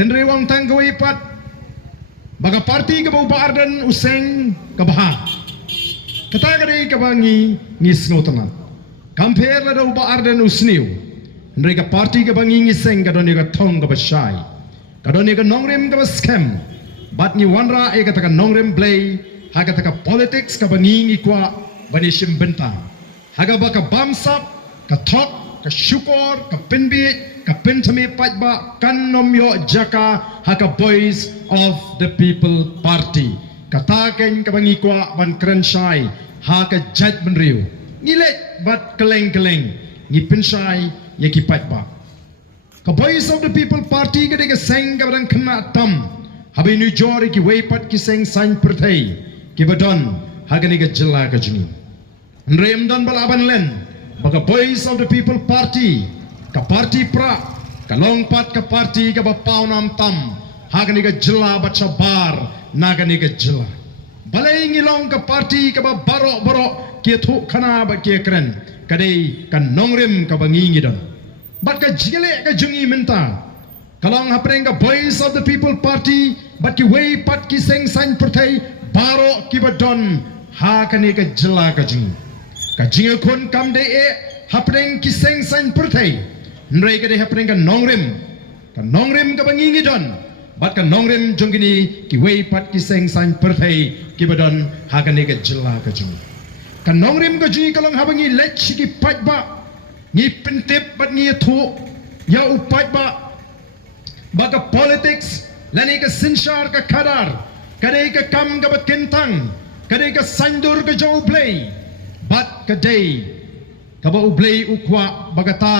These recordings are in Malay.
tenre wang tanggawai pat baga parti ka bau baardan useng ka baha kata kadai ka bangi ngis ngotana compare la dau baardan usniu tenre ka parti ka bangi ngiseng ka doni ka thong ka basai ka doni ka nongrem ka scam bat ni wanra e kata ka nongrem play ha kata ka politics ka bangi ngikwa banishim benta haga baka bamsap ka thok ka syukur ka pinbit ka pentami pajba kan nomyo jaka haka voice of the people party kataken ka bangikwa ban krenshai haka judgment riu ngilek bat keleng ngi penshai yaki pajba ka voice of the people party ka de seng ka barang kena tam habi nu jori ki weipat ki seng san perthai ki badon haga ni ka jela ka jini nrem don balaban len baka voice of the people party ka parti pra ka longpat ka parti ka bapau nam tam hagani ka jela bat sabar nagani ka jela balai ngilong ka parti ka ba baro ke thu khana ba ke kren kadai ka nongrem ka bangi ngidon bat ka jile ka jungi minta kalong hapreng ka voice of the people party bat ki wei pat ki seng san perthai baro ki badon hagani ka jela ka jungi ka jinga kon kam de e hapreng ki seng san perthai nrei ka de hapreng ka nongrem ka bangi ngidon bat ka nongrem jongini ki wei pat ki seng san perthai ki badon hagani ka jela ka jungi ka nongrem ka jungi kalong habangi lech ki patba ngi pentep bat ngi thu ya upatba baga politics lani ka sinshar ka khadar kadai ka kam ka bakentang kadai ka sandur ka jau play bat kadai ka ba ublay ukwa bagata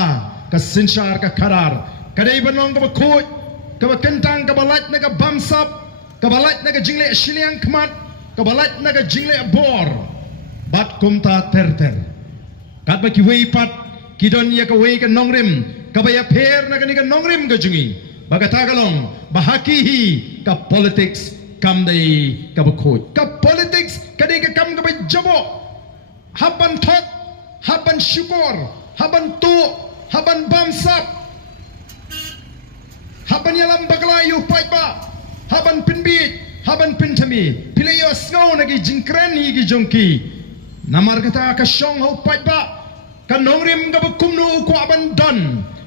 ka sinshar ka khadar kadai banong ka bakut ka bakentang ka balat na ka bamsap ka balat na ka jingle shiliang kmat ka balat na ka jingle bor bat kumta ter kat ba ki wei pat kidon ya ka wei ka nongrem ka ba ya pher na ka ni ka nongrem ka jungi bagata kalong bahaki ka politics kam dai ka bakut ka politics kadai ka kam ka ba jabo haban thok haban syukur haban tu haban bamsap haban yalam baglayu paiba haban pinbit haban pintami pilayo snow nagi jingkren gi jongki namar kata ka shong ho paiba ka nongrem ka bakumno ko aban don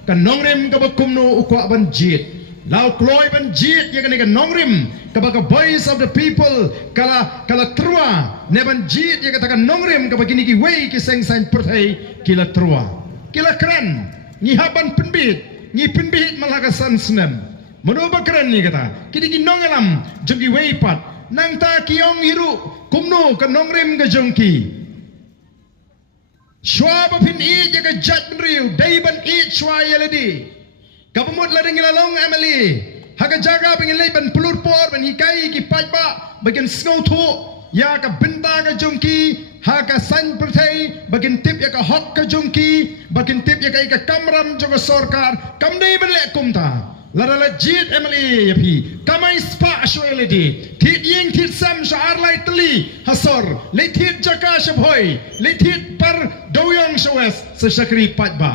ka nongrem ka bakumno ko aban jit lau kloy ban jit ya ka nongrem ka ba voice of the people kala trua ne ban jit ya ka nongrem ka bagini ki wei ki seng san perthai kila trua kila kran ni haban pinbit malaga san snem mano bakran ni kata kini ki nongelam jongki wei pat nang ta kiong hiru kumno ka nongrem ka jongki Shwaba pin i jaga judgment riu daiban i shwa yeledi kapamut lading ilalong emily haga jaga pengin ban pelur por ban hikai ki pajba bagian snow thu ya ka benta ka jongki haga san perthai bagian tip ya ka hok ka jongki bagian tip ya ka kamram jogo sarkar kamdei ban le kumta ladala jit emily yapi kamai spa shweledi thit ying thit sam shar lai tli hasor le thit jaka shabhoi le thit par doyong shawes sa shakri pajba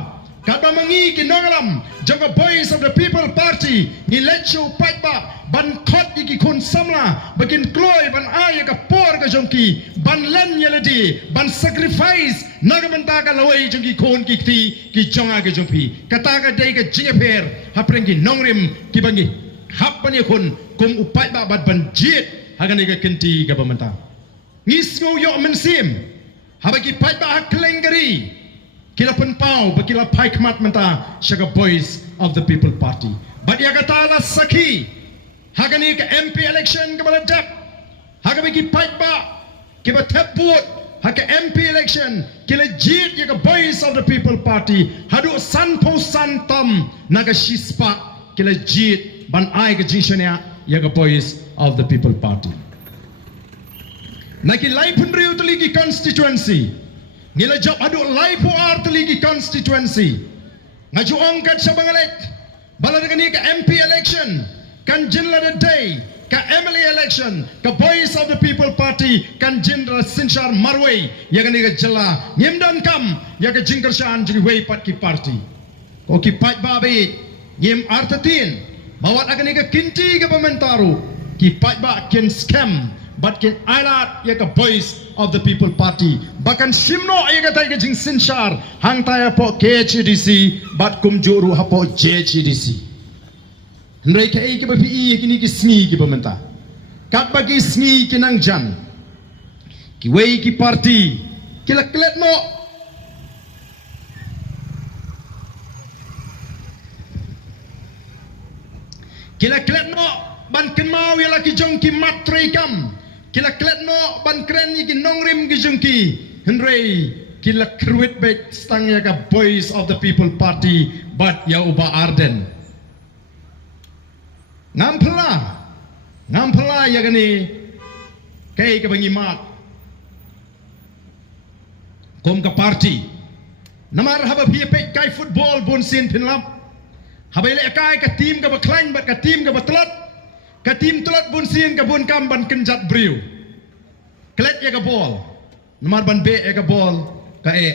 kada mangi ki nongalam jaga voice of the people party ni lechu pajba ban khot ki khun samla bagin kloy ban ay ka por ka jongki ban len yeledi ban sacrifice nagamanta ka lawai jongki khon ki ti ki jonga ka jongpi kata ka dei ka jingapher hapreng ki nongrem ki bangi hap ban khun kum upajba bat ban jit hagani ka kenti ka pamanta ngis ngo yo mensim habaki pajba haklengari kila penpau bakila paikmat menta shaga voice of the people party but ya kata la saki hagani ka MP election ka baladap hagabi ki paikba ki bataput haka MP election kila jit ya ka voice of the people party hadu sanpo santam naga shispa kila jit ban ai ka jishanya ya ka voice of the people party naki laipun riu teligi constituency nila job adu laipu ar teligi constituency ngaju ongkat sabangalet bala dengan ka MP election kan jinla the day ka Emily election ka voice of the people party kan jinra sinchar marway ya kan ka jela nyimdan kam ya ka jingkershan jadi way pat ki party o ki pat babe nyim artatin Bawat akan ika kinti ke pementaru ki pajba ken scam but ken ailat ya ka voice of the people party bahkan simno ya ka jing sinshar hang taya po KHDC but kum juru hapo JHDC ndai ka ke bapi kini ki sngi ki pementa kat bagi sngi kinang jan ki wei ki party kila klet mo kila klet no ban kenmau ya laki jongki matre kam kila klet no ban kren ki nongrim ki jongki hendrei kila kruit bek stang ya ka voice of the people party but ya uba arden ngampla ya gani kai ka bangi mat kom ka party namar haba phi pek kai football bon sin pinlap habai le kai ka team ka baklain bat ka team ka batlat ka team tlat bun sien ka bun kam ban kenjat briu klet ya ka ball nomor ban be ya ka ball ka e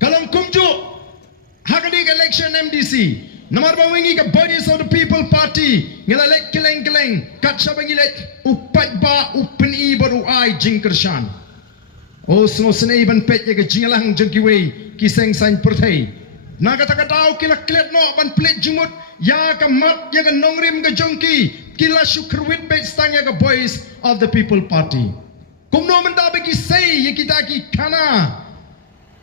kalong kumju hagani election MDC nomor ban wingi ka bodies of the people party ngila lek keleng kat sabangi lek upat ba upen I baru ai jingkershan o smo senai ban pet ya ka jingalang jengkiwei kiseng sain perthai Nagata tau kila klet no ban plet jumut ya ka mat ya ka nongrim ka jongki kila syukrwit be stang ya ka voice of the people party kumno menda be ki sei ya kita ki kana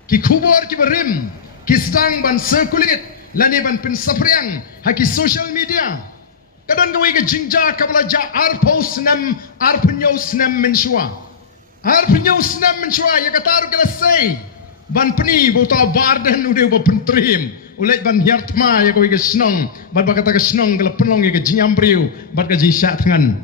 ki khubor ki berim ki stang ban circulate lani ban pin sapriang ha ki social media kadon ka wi ka jingja ka bala ja ar post nam ar punyo snam menshua ya ka taru kala sei ban peni botol barden udah ba pentrim ulet ban hiartma ya ko ke snong ban ba kata ke snong kala penong ya ke jinyam priu bat ka ji sya tangan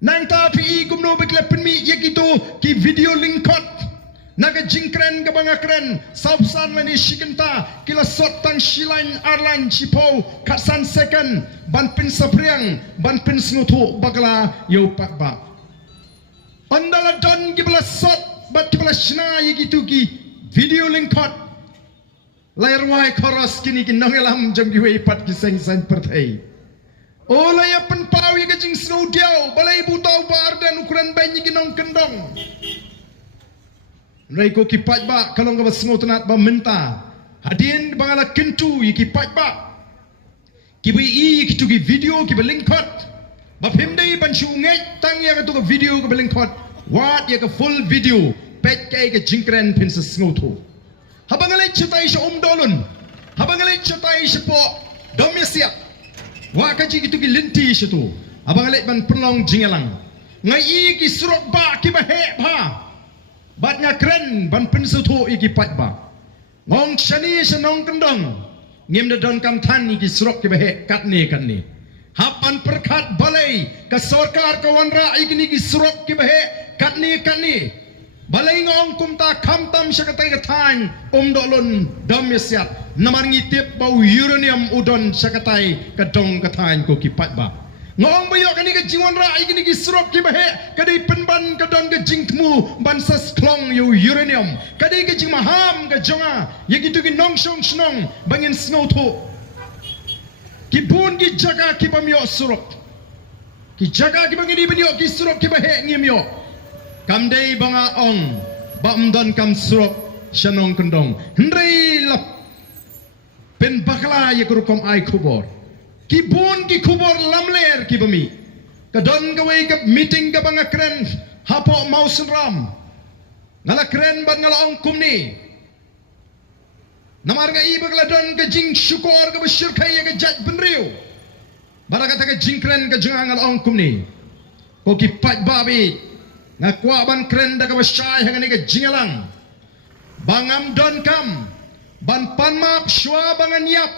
nang ta pi gumno be kla penmi ya gitu ki video link kot naga jingkren ka banga kren saubsan lani shikenta kila sot tang shilain arlan chipo katsan second ban pin sapriang ban pin snutu bagala yo pakba andala don gibla sot bat kibla shna ya gitu ki video link kot layar wai koros kini ki nongelam jam ki wei pat ki seng san perthai ola ya pen pau ya jing snow diau balai butau bar dan ukuran banyi ki nong kendong rai ko ki pat ba kalong ka snow tenat ba menta hadin bangala kentu ki pat ba ki bui I ki tu ki video ki link kot ba pimdai ban shu ngai tang ya ka tu ka video ki link kot wat ya ka full video pet kay ke jingkren pin sa snoto habang alay chatay siya dolon habang alay chatay siya po domesya wa ka ji gitu gilinti siya to habang alay ban penlong jingelang ngai ki surok ba ki bahe ba bat nga kren ban pin sa to iki pat ba ngong shani sa nong kendong ngim da don kam than ki surok ki bahe katne hapan perkat balai ka sarkar ka wanra iki ki surok ki bahe katne balai ngong kumta kamtam syakatai katang dolon domesiat namar ngitip bau uranium udon syakatai kadong katang ko kipat ba ngong bayo kani ka jiwan ra igini ki srok ki bahe kadai penban kadong ka jingtmu ban sas klong yo uranium kadai ka jing maham ka jonga yagitu ki nong shong snong bangin snow tho ki bun ki jaga ki bamyo srok ki jaga ki bangini benyo ki srok ki bahe ngimyo kamdei banga ong bamdon kam surok shanong kendong hendrei lap pen bakla ye kurukom ai kubor kibun ki kubor lamler ki bami kadon ka wei ka meeting ka banga kren hapo mausen ram ngala kren ban ngala ong kumni namar ga I bagla don ka jing syukor ka besyir kai ka jat benriu bara kata ka jing kren ka jang ngala ong kumni ko ki pat babi ngakwa ban kren da ka basyai hangani ka jingalang bangam don kam ban panmap shwa bangan yap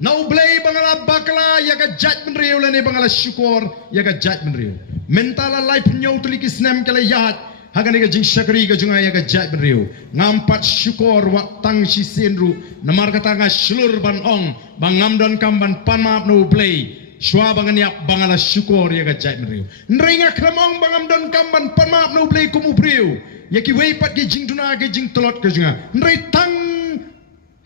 nau blay bangala bakla ya ka jat benriu lani bangala syukur ya ka jat benriu mentala life nyau tuliki snem kala yahat hangani ka jing syakri ka junga ya ka jat benriu ngampat syukur wak tang si senru namar kata nga shlur ban ong bangam don kam ban panmap nau blay shwa bangan yap bangala syukur ya ka jat benriu nringa kramong bangam don kam ban panmap nau blay kumu priu ya ki wei pat ki jing tuna ki jing telot ka junga nrai tang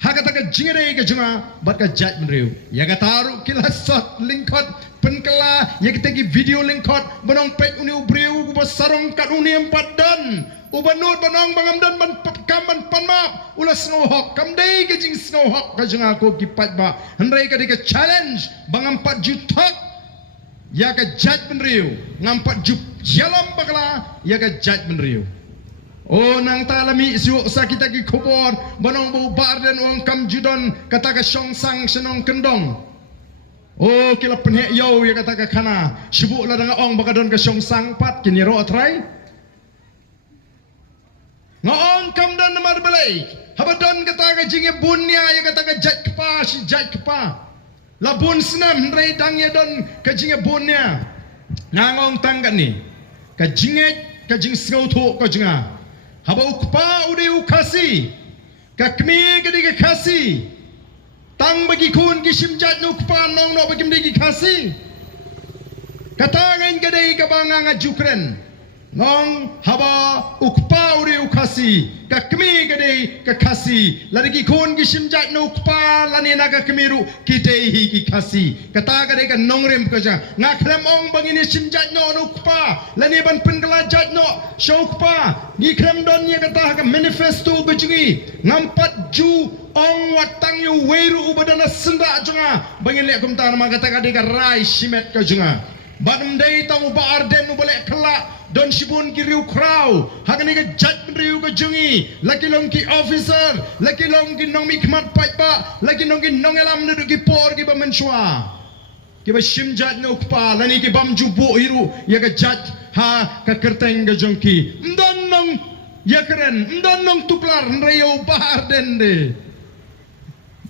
Hakata ka jingere ka junga bat ka judgment riu. Ya ka taru kila sot lingkot penkala ya kita gi video lingkot banong pet uni ubriu ku sarong kat uni empat dan ubanut banong bangamdan ban kaman panmap ulas ngohok kamdai ka jing ngohok ka junga ko ki patba hendrai ka dika challenge bangampat jutak ya ka judgment riu ngampat jup jalam bakla ya ka judgment riu. Oh nang talami siu sakita ki kubor banong bu barden uang kam judon kata ka song sang senong kendong. Oh kila penhe yo ya kata ka kana sibuk la danga ong bakadon ka song sang pat kini ro atrai. Ngaong kam dan namar balai habadon kata ka jinge bunya ya kata ka jat kepa si jat kepa. Labun senam rai dangya don ka jinge bunya. Ngangong tanggan ni ka jinge ka jing sngautu ka jinga. Haba ukpa ude ukasi kakmi gadi ke kasi tang bagi kun kisimjat no ukpa nong no bagi mdegi kasi katangan gadi kabanga ngajukren nong haba ukpa ude ukasi kakmi gadi ke kasi lagi kun kisimjat no ukpa lani naga kemiru kidei ki kasi kata gadi ka nongrem kaja ngakrem ong bagi ni simjat no ukpa lani ban pengelajat no syukpa ni krem don nya kata ka manifesto gejingi ngampat ju ong watang yu weru ubadana senda junga bangin lek kum tar ma kata ka de ka rai simet ka junga badum dei tang ba arden u boleh kala don sibun ki riu krau hagani ka judgment riu ka jungi laki long ki officer laki long ki nong mi khmat pai pa laki nong ki nong elam nu ki por ki ba menshwa ki ba simjat no pa lani ki bam jubu hiru ya ka judge ha ka kerteng ka jongki ndon nong ya keren ndon nong tuklar nrayo bahar dende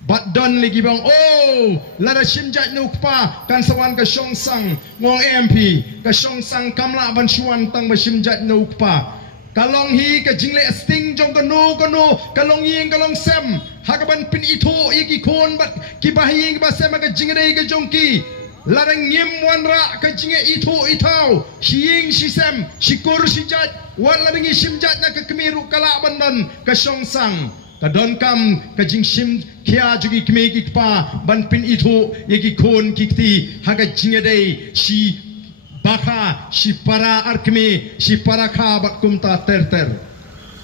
bat don lagi bang oh lada simjat no pa kan sawan ka song sang ngong MP ka song sang kamla ban suan tang ba simjat no pa kalong hi ka jingle sting jong kanu kalong ying kalong sem hakaban pin ito iki kon bat ki bahing ba sem ka jingle ka jongki larang ngim wanra ka jinge ito itau shiying sisem shikur sijat wan larang simjat na ka kemiru kala bandan ka song sang kadon kam kajing sim kia jugi kmegi pa ban pin ito yegi kon kikti haga jingedei si baka si para arkme si para kha bat kumta ter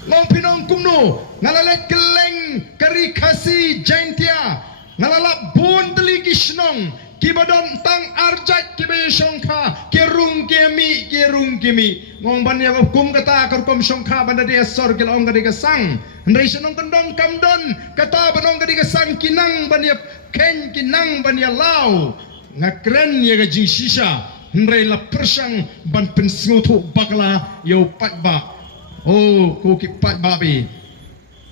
long pinong kumno ngalale keleng kari kasi jaintia ngalala bon teli kisnong kibadon tang arjat kibe songkha kerung kemi ngong ban ya kum kata kerkom songkha banda dia sor kelong gadi kesang ndai senong kendong kamdon kata banong gadi kesang kinang ban ya ken kinang ban ya lau ngakren ya gajing sisa ndai la persang ban pensngutu bakla yo patba oh ko ki patba be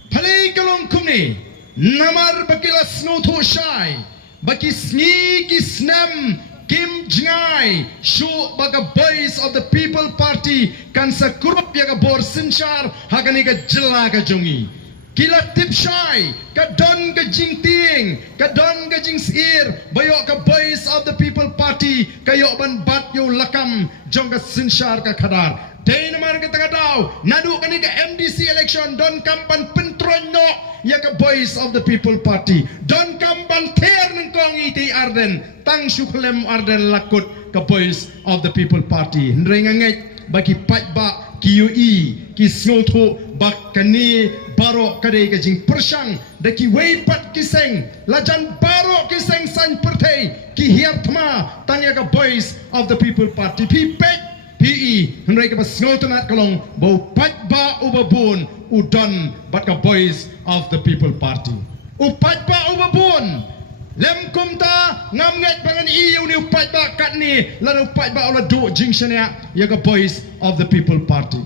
phale kelong kumni namar bakila snutu shai baki sniki snam kim jingai show baga boys of the people party kan sa kurup ya ga bor sinchar hagani ga jilla ga jongi kila tip shai ka don ga jingting ka don ga jingsir bayo ka boys of the people party kayo ban bat yo lakam jong ga sinchar ka khadar Day namar kita kataw nadu kani ka MDC election don kampan pentron no ya ka boys of the people party don kampan ter ng kong iti arden tang syuklem arden lakut ka boys of the people party ndrenganget bagi patba QE ki snolto bak kani baro kadai ka jing persang daki weipat kiseng lajan baro kiseng san pertai ki hiartma tanya ka boys of the people party pipet PE henry ka pasngotonat kalong bau patba ubabun udon bat ka boys of the people party upatba ubabun lem kumta ngamnget bangan iu ni upatba kat ni lalu upatba ola do jingsanya ya ka boys of the people party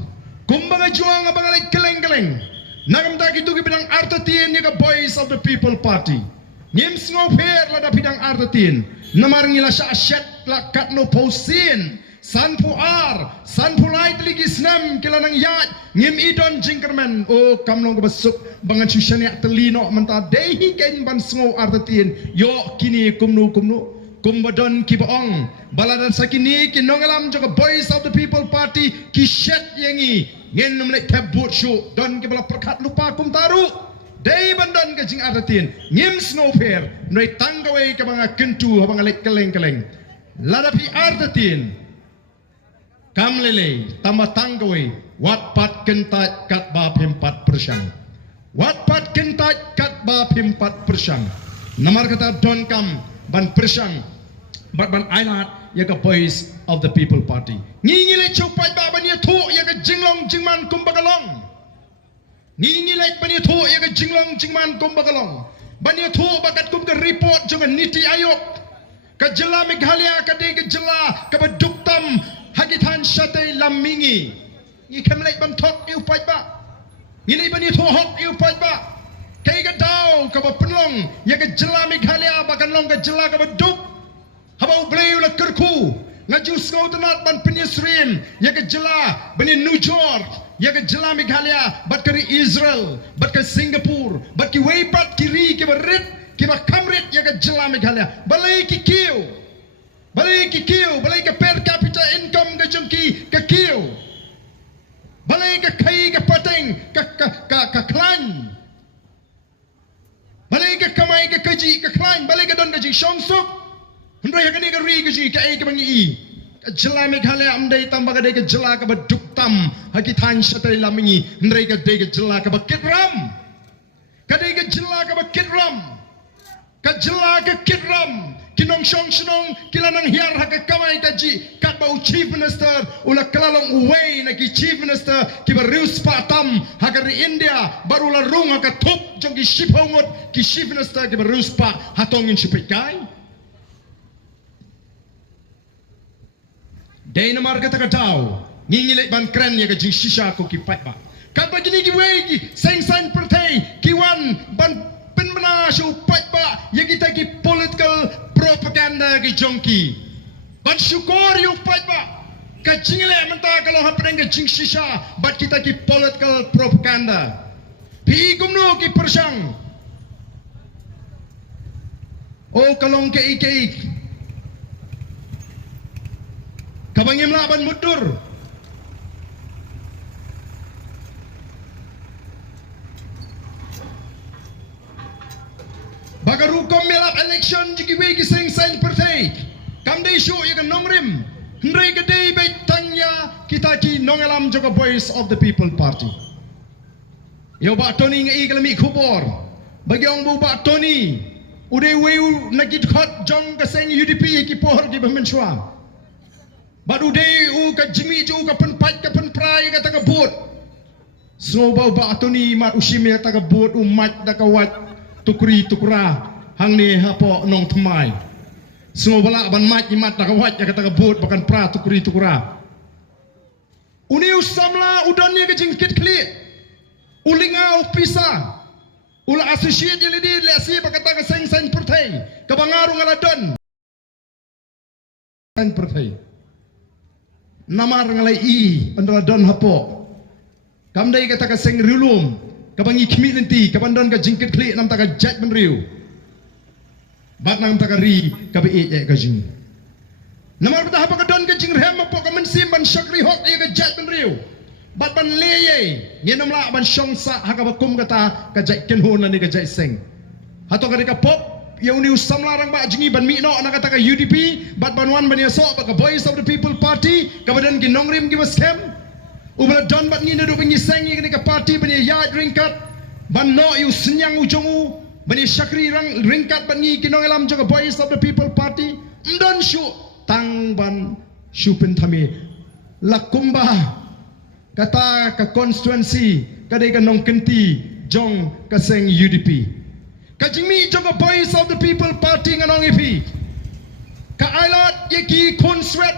kumbanga juang abang alai keleng-keleng nagamta kitu ki bidang artatin ya ka boys of the people party ngim sngoper lada bidang artatin namar ngila sya asyat lakat no posin Sanpulai teligi senam kila nang yat ngim idon jingkermen oh kamlong besuk bangan susania telino menta dehi kain ban sngo artatin yo kini kumnu kumbadon kibaong baladan sakini kinongalam juga boys of the people party kishet yangi ngin namlek tabut show don kibala perkat lupa kum taru Day bandan ka jing atatin ngim snowfair noi tanggaway ka mga kentu habang alik keleng-keleng. Ladapi artatin kamlele tama tanggaway wat pat kentat kat ba pimpat persyang. Wat pat kentat kat ba pimpat persyang. Namar kata don kam ban persyang ban ailat ya ka boys of the people party. Ngingile chupai ba ban ya thu ya ka jinglong jingman kumbagalong. Ngingilek bani thu ya ka jinglong jingman kumbagalong. Bani thu bakat kum ka report jong niti ayok. Ka jela Meghalaya ka de ka jela ka baduktam hagitan syate lamingi. Ngi kamlek ban thok yu pai ba. Ngilek bani thu hok yu pai ba. Kai ka daw ka ba penlong ya ka jela Meghalaya bakan long ka jela ka baduk. Habau bleu la kerku. Ngaju skau tenat ban penyesrim ya ka jela bani New York. Ya ke jela Meghalaya, bat kari Israel, bat ke Singapura, bat ki weipat kiri ki berit, ki ba kamrit ya ke jela Meghalaya. Balai ki kiu, balai ke per capita income ke jengki ke kiu, balai ke kai ke pateng ke klan, balai ke kamai ke kaji ke klan, balai ke don kaji shongsuk, hendrai ke ni ke ri kaji ke ai ke bangi i. Jela Meghalaya amdai tambah kadai ke jela ke baduktam hakitan syatai lamingi hendrai kadai ke jela ke bakitram kadai ke jela ke bakitram ke jela ke kitram kinong syong senong kilanang hiar hak kamai kaji kat bau chief minister ula kelalong uwei na ki chief minister ki barius patam hakari India baru larung hak top jong ki shiphaungot ki chief minister ki barius pa hatongin sipikai. Day na marga ta kadaw ngingilek ban kren ya ka jing shisha ko ki pat ba kat ba gini ki wei ki seng pertai ki wan ban penbena shu pat ba ya kita ki political propaganda ki jongki ban syukur yu pat ba ka jingile menta kalau hapeng ka jing shisha bat kita ki political propaganda pi gumno ki persyang oh kalong ke ike kabangim laban mudur bagarukom melap election jiki wei ki seng seng pertai kam dei show ya nongrim hendrai ke dei be tanya kita ki nongalam juga voice of the people party yo ba toni ngai kalami khubor bagi ong bu ba toni udai wei nagit khot jong ka seng UDP ki pohor ki bamenshwa baru day ka jimi ju ka penpat ka penprai ka taga bot snowball ba atoni mat ushime taga bot umat da ka wat tukri tukra hang ni hapo nong tmai snowball ban mat imat da ka wat ka taga bot bakan pra tukri tukra uni usamla udan ni ka jingkit kli ulingau pisa ula associate ni di lesi bakata ka seng seng pertai ka bangaru ngaladon seng pertai namar ngalai i andra don hapo kamdai kata ka seng rilum kabangi kimi nanti kabandon ka jingkit kli nam taka jat menriu bat nam taka ri ka be e ka jing namar bata hapa ka don ka jing rem hapo ka mensim ban syakri hok e ka jat menriu bat ban leye ngenom la ban syongsa haka bakum kata ka jat kenhon ni ka jat seng hato ka ka pop ya uni usam larang ba jingi ban mi no anak kata ka UDP bat banwan ban yaso ba ka voice of the people party ka badan ki nongrim ki baskem ubala don bat ngi nadu bingi sengi ka party ban ya ringkat ban no yu senyang ujongu ban syakri rang ringkat ban ngi ki nongelam jo ka voice of the people party ndon shu tang ban shu pentami lakumba kata ka constituency kadai ka nongkenti jong ka seng UDP kajimi joga voice of the people party nganong ipi ka ailat yaki konswet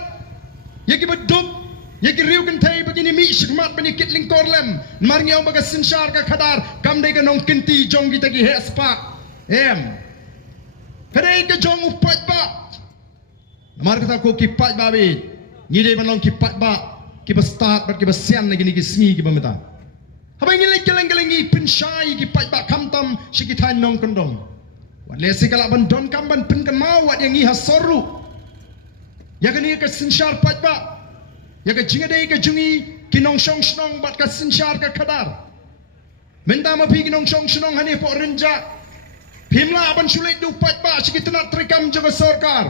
yaki beduk yaki riu kentai begini mi shikmat bani kitling korlem marngiau baga sinshar ka khadar kamdai ka nong kenti jong kita ki hespa kadai ka jong upat ba mar kata ko ki pat ba be ngide banong ki pat ba ki bastat bat ki basian lagi ni ki sngi ki bameta habang ngi geleng-gelengi pensyai ki pat ba kamtam sikitan nong kondong wat lesi kala ban don kam ban pen kan mau wat yang ngi hasoru ya kani ka sinshar pat ba ya ka jingade ka jungi kinong shong snong bat ka sinshar ka khadar Minta mapi kinong syong syong hani po renja. Pimla ban sulit du pat ba sikit nak terikam jaga sarkar.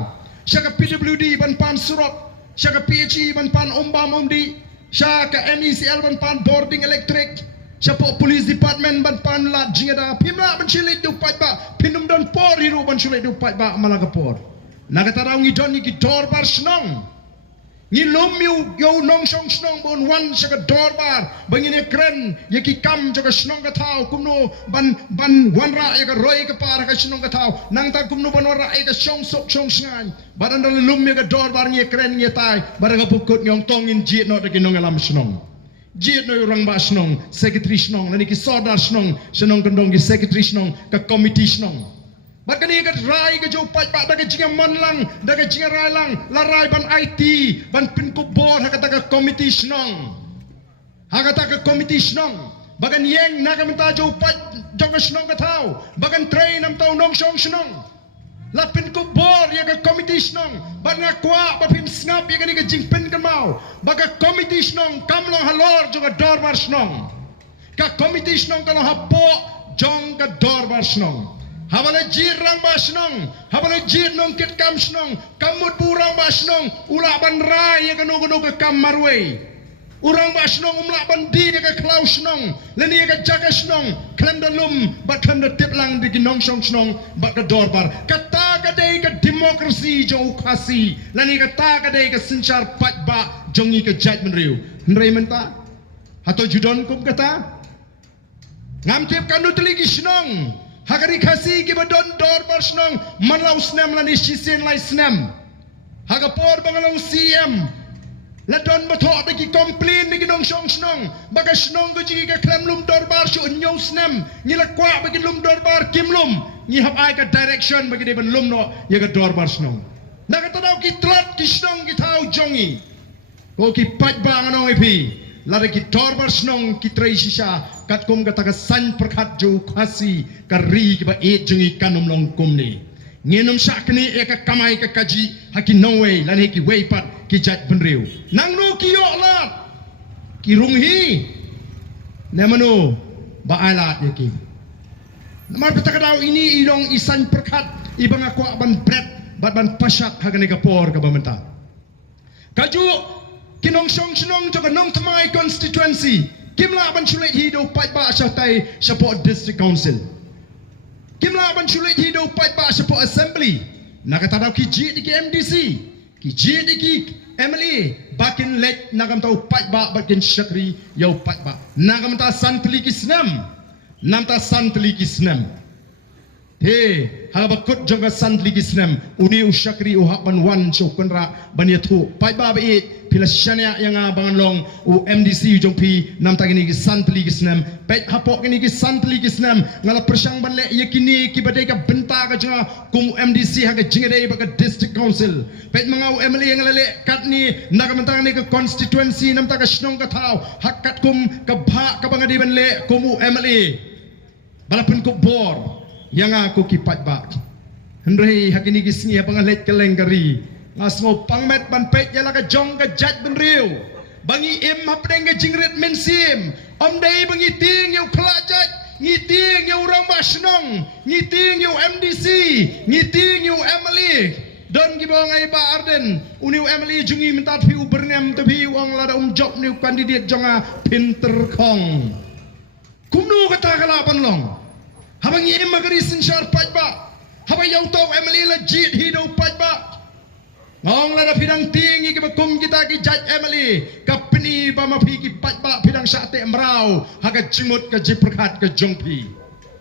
Syaka PWD ban pan surat. Syaka PHE ban pan ombam omdi. Syaka MECL ban pan boarding elektrik. Syaka police department ban pan lat jingada. Pimla ban sulit du pat ba. Pinum don por hiru ban sulit du pat ba malagapor. Nagataraw ngidon ni gidor bar snong. Ngilom yo nong song snong bon wan syaka dorbar bangine kren yaki kam jaga snong ka tau kumno ban wan ra ya ka roi ka para ka snong ka tau nang ta kumno ban ra ka song sok song sngan badan dal lum ya ka dorbar ngi kren ngi tai baraga pukut ngong tongin jit no dagi nong alam snong jit no orang ba snong secretary snong lani ki sodar snong snong kendong ki secretary snong ka committee snong Bakani kat rai ke jo pat pak daga jinga manlang daga jinga rai lang larai ban IT ban pinku board hakata ka committee snong hakata ka committee snong bagan yeng naga minta jo pat joga snong ka tau bagan train am tau nong song snong la pinku board ya ka committee snong ban ngakwa ba pim snap ya ka jing pen kan mau baga committee snong kamlong halor joga dorbar snong ka committee snong kana hapo jong ka dorbar snong Habala jir rang basnong, habala jir nong kit kam snong, kamut burang basnong, ula ban rai ya kanu ka kam marway. Urang basnong umla ban di ka klaus snong, leni ka jaga snong, klem da lum, bat klem da tip lang di ginong song snong, bat ka dorbar. Kata ka day ka demokrasi jong ukasi, leni kata ka day ka sinchar pat ba jongi ka judgment riu. Nray menta, hato judon kum kata, ngam tip kanu teligi snong. Hagari kasi kibadon dor barsnong manlaw snem lani sisin lai snem. Hagapor bangalong CM. Ladon bato dagi complain dagi nong song snong. Baga snong ko jigi ka klem lum dor bar syo nyaw snem. Ngilakwa bagi lum dor bar kim lum. Ngihap ay ka direction bagi deban lum no yaga dor bar snong. Nakatadaw ki trat ki snong ki tau jongi. Ko ki pat ba nganong ipi. Lari ki dor bar snong ki trai sisa. Kat kum kata ka san perkat jo kasi kari ki ba e jungi kanum long kum ni ngenum sakni e ka kamai ka kaji haki no way lan ki way pat ki jat benriu nang no ki yo lat ki runghi namano ba alat yaki namar patakadaw ini ilong isan perkat ibang ako ban bret ban pasak hagani ka por ka bamenta kaju kinong song snong to ka nong tamai constituency Kimla ban sulit hidup pat ba syatai support district council. Kimla ban sulit hidup pat ba support assembly. Nakatadaw ki jit di MDC, ki jit di MLA, bakin let nakam tau pat ba bakin syakri yau pat ba. Nakam ta santli ki senam. Namta santli ki senam. He, halabakut jangka santli ki senam. Uni usyakri uhapan wan syukunra baniatu pat ba bait. Pila syanya yang abangan long u MDC jong pi nam tagini ki santli ki senam pet hapok kini ki santli ki senam ngala persang ban le yakini ki badai ka benta ka janga kum MDC ha ka jingade ba ka district council pet mangau MLA ngala le kat ni nak mentang ni ka constituency nam ta ka snong ka thau hakat kum ka bha ka bangadi ban le kum MLA balapun ko bor yang aku ki pat ba hendrai hakini ki singi abangan le kelengari Ngasmo pangmet ban pet yala ka jong ka jat ben riu. Bangi im hapdeng ka jingret mensim. Om day bangi ting yu klajat. Ngiting yu orang basnong. Ngiting yu MDC. Ngiting yu MLA. Don gibong ay ba arden. Uniu MLA jungi minta piu berngam tapi uang lada job niu kandidat jonga pinter kong. Kumnu kata kalapan long. Habangi im magari sinsyar pat ba. Habang yaw tau MLA legit hidup pat ba. Ngong lada pidang tinggi ke bekum kita ki jaj Emily kapni ba mapi ki pat ba pidang sate emrau haga jimut ke jiperkat ke jongpi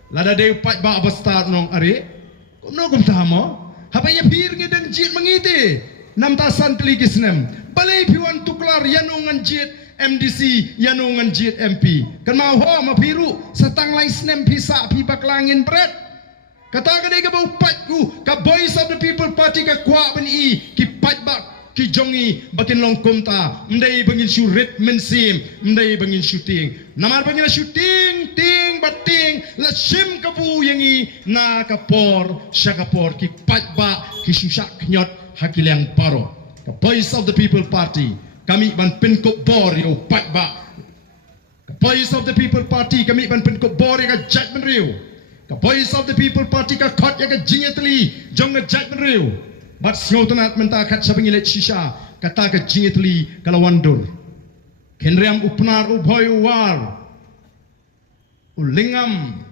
lada de pat ba abasta nong are kumno kum tamo haba ya pir ngi dang jit mangiti nam ta santli ki snem balai piwan tuklar yanungan jit MDC yanungan jit MP kan mau ho mapiru satang lain snem pisa pi baklangin bret kata kadai ka bau pat ku ka voice of the people party ka kwa ban I ki pat bak ki jongi bakin long kumta mdai bangin syurit mensim mdai bangin shooting namar bangin shooting ting bating la sim ka bu yangi na ka por syakapor ki pat bak ki susak nyot hakilang paro ka voice of the people party kami ban penkop bor yo pat bak ka Voice of the People Party kami ban pen ko bor ya ka judgment riu. Ka Voice of the People Party ka khot ya ka jingetli jong ka judgment riu. Bat sngotanat menta khat sabingilet shisha kata ka jingetli kalawandur. Kenriam upnar ubhoy uwar. Ulingam,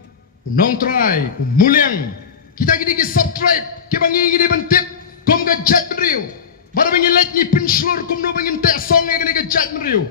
unongtrai, umuliang. Kita gini ki subtribe, ke bangi gini bentip, kom ka judgment riu. Bara bangi let ni pinslur kom no bangi tek song ya gini ka judgment riu.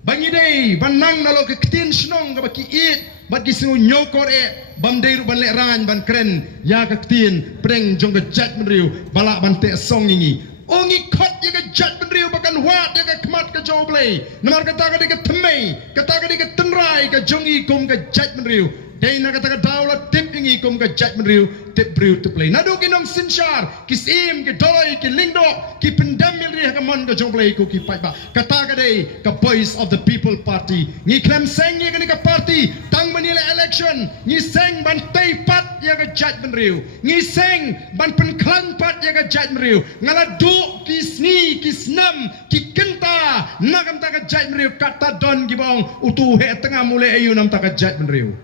Bangi dei banang nalo ke ketin snong ka baki it, bat ki singu nyokor bam dei ru ban le ran ban kren ya ka ketin preng jong ka judgment riu, balak ban tek song ini. Ongi kot ya ka judgment riu bakan wat ya ka kemat ka joblay. Namar kata ka di ka temei, kata ka di ka tenrai ka jongi kom ka judgment riu. Dai na kata ka daulat tip ingi kom ka judgment riu tip riu to play. Nadu kinong sinshar kisim ki doloi ki lingdo ki pendamil ri ka mon ka joblay ko ki pai ba. Kata ka dai ka Voice of the People Party. Ngi klem seng ni ka party tang manila election. Ngi seng ban tai pat ya ka judgment riu. Ngi seng ban pen klan pat ya ka judgment riu. Ngala du kisni kisnam ki kenta nakam ta ka judgment riu kata don ki bong utu he tengah mulai ayu nam ta ka judgment riu.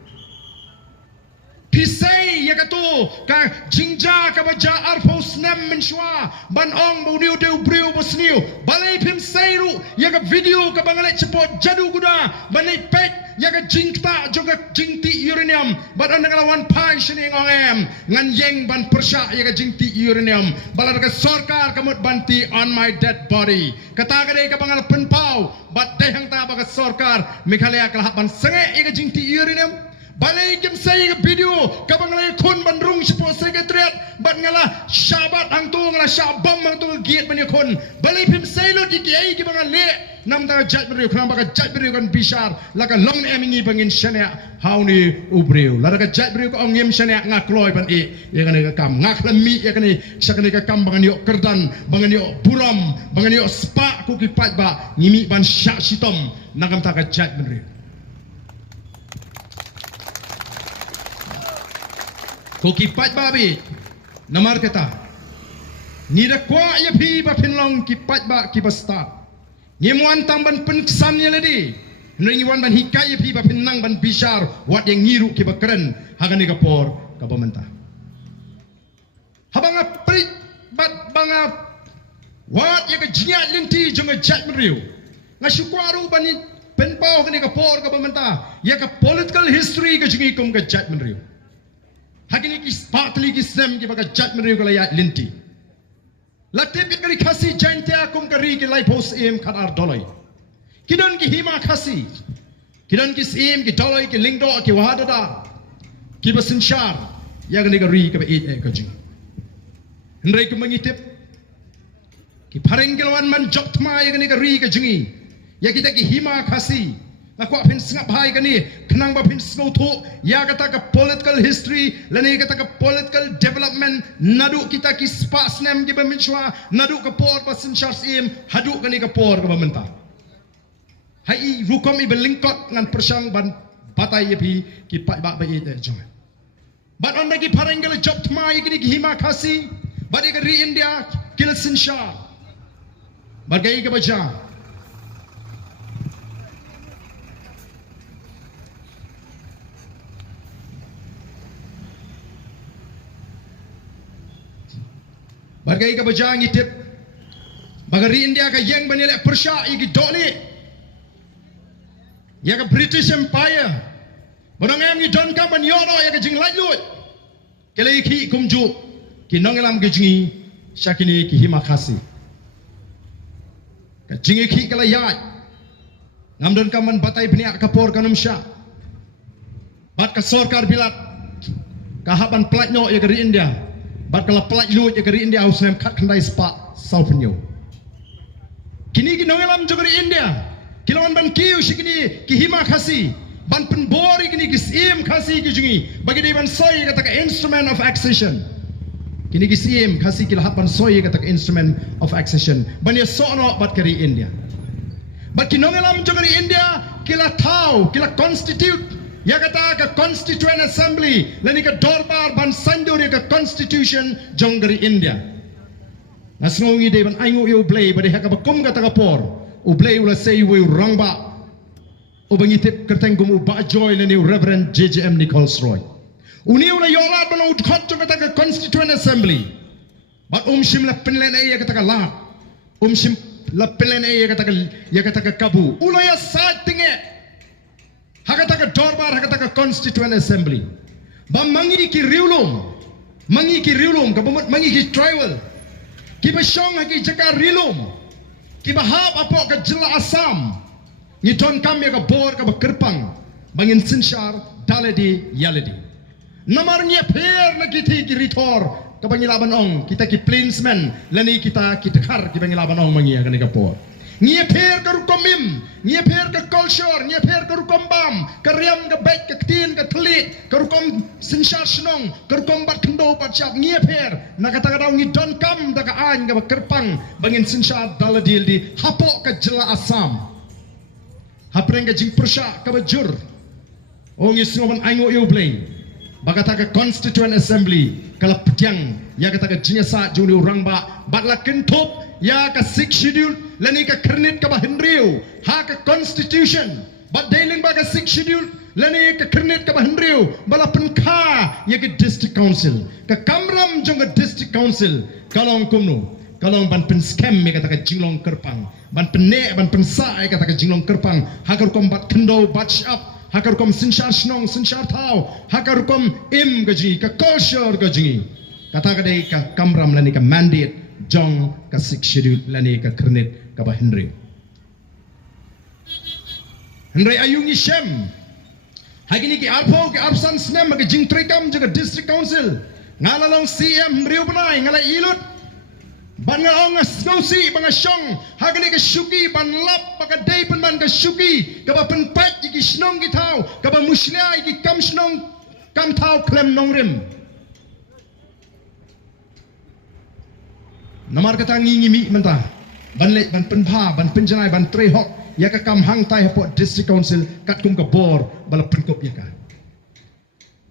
Pisay ya katu ka jingja ka baja arpos nam menshwa ban ong buniu deu briu bosniu balai pim sairu ya ka video ka bangalai cepot jadu guda balai pek ya ka jingta juga jingti uranium ban ngalawan pai shini ngongem ngan yeng ban persha ya ka jingti uranium balar ka sarkar kamut banti on my dead body kata ka dei ka bangal penpau bat dehang ta ba ka sarkar Meghalaya kalahap ban senge ya ka jingti uranium. Balai kim saya video kabang ngalai kun bandrung sipo sekretariat bat ngala syabat hang tu ngala syabam hang tu giat bani kun balai pim saya lo di kiai ki bangal le nam ta jat beriu kenapa ka jat beriu kan bishar laka long emingi bangin syania hauni ubriu la ka jat beriu ko ngim syania ngakloi ban ya kan ka kam ngaklami ya kan sakani ka kam bangan yo kerdan bangan yo buram bangan yo spa ku ki pat ba ngimi ban syak sitom nakam ta ka jat beriu. Ko kipat babi namar kata ni da kwa ya phi ba pinlong kipat ba ki basta ni muan tang ban pensan ya ladi ni wan ban hikai ya phi ba pinang ban bishar wat yang ngiru ki bakren hagani kapor ka pementa habanga prit bat banga wat ya ka jinya linti jonga jat meriu ngasukwaru bani penpau kani kapor ka pementa ya ka political history ka jingi kum ka jat meriu. Hagini ki patli ki sem ki baga judgment riu kalaya linti. Latip kari khasi jante akum kari ki lai pos em khanar dolai. Kidon ki hima khasi. Kidon ki sem ki dolai ki lingdo ki wahadada. Ki basinshar ya gani kari ka e ka jing. Hendrai ku mangitip. Ki parenggelwan man jokma ya gani kari ka jingi. Ya kita ki hima khasi. Aku apin sengap hai kani kenang bapin sengautu ya kata ke political history lani kata ke political development nadu kita ki spas nem ki baminswa nadu ke por pasin sharsim hadu kani ke por ke bamenta hai rukom i belingkot ngan persang ban batai yepi ki pat ba bai te jong bat on ki parengel job tmai kini ki hima khasi badi ke ri India kilsin sha bagai ke baja. Bagai ka bajang itip bagari India ka yang banile persya igi doli ya ka British Empire barang em gi don ka ban yono ya ka jing lajut kele ki kumju ki nongelam gi jingi syakini ki hima khasi ka jingi ki kala yat ngam don ka man batai bnia ka por kanum sya bat ka sarkar bilat ka haban platno ya ka ri India bat kala pelaj luit ya kari India ausnem kat kandai spa saupenyo kini ki nongelam jogari India kilawan ban kiu shikini ki hima khasi ban penbori kini ki sim khasi ki jungi bagi dei ban soi kata ka instrument of accession kini ki sim khasi ki lahat ban soi kata ka instrument of accession ban ya sono bat kari India bat ki nongelam jogari India kila tau kila constitute ya kata ke Constituent Assembly lani ke dorbar ban sanduri ke Constitution jonggari India nasngongi de ban aingu yo blay bade haka bakum kata kapor u blay ula sei we rangba ubangitip kertengkum uba joy leni Reverend JJM Nichols Roy. Uni una yola bana udkhot jo kata Constituent Assembly. But shim la penlen ya kata la. Shim la penlen ya kata kabu. Una ya sa tinge. Hakata dorbar hakata Constituent Assembly. Ba mangi ki riulum. Mangi ki riulum ka mangi ki tribal. Ki ba shong haki jaka rilum. Ki ba hab apo ka jila Assam. Ni ton kam ya ka bor ka ba kerpang. Bangin sinshar daledi yaledi. Namar ngi pher na kiti ki ritor ka bangi laban ong kita ki plainsman lani kita khar ki bangi laban ong mangi ka ni ka por. Ngi pher ka rukomim, ngi pher ka culture, ngi pher ka rukombam, ka riam ka bek ka tin ka thli, ka rukom sinshar snong, ka rukom bat kendo bat chap ngi pher na kata ka daw ngi don kam da ka an ka ba kerpang bangin sinshar daledi di hapo ka jela Assam. Hapreng ka jing persya ka bajur. Ong isngoman aingo yo blame. Bagata ke Constituent Assembly kalau petiang ya kata ke jinyasa juni orang batla kentup ya ke 6 schedule lani ke kernit ke bahendriu ha ke Constitution bat dealing ba ke 6 schedule lani ke kernit ke bahendriu bala penkha ya ke District Council ke kamram jong ke District Council kalong kumno kalong ban pen scam ya kata ke jinglong kerpang ban penne ban pensa ya kata ke jinglong kerpang ha ke kombat kendo batch up hakar kom sinshar snong sinshar thau hakar kom im gaji ka culture gaji kata kadai ka kamram lani ka mandate jong ka 6 schedule lani ka kernit ka ba Henry ayungi shem hagini ki arpo ki arsan snem ka jing trekam jaga District Council ngalalong CM Henry upanai ngala ilut ban nga ong ngausi banga syong hagani ka syuki ban lap baka day pen ban ka syuki ka ba pen pat ki snong ki thau ka ba musliai ki kam snong kam thau klem nong rim namar kata ngi mi menta ban le ban pen pha ban pen janai ban tre hok ya ka kam hang tai hapo District Council kat kum ka bor bala pen kop ya ka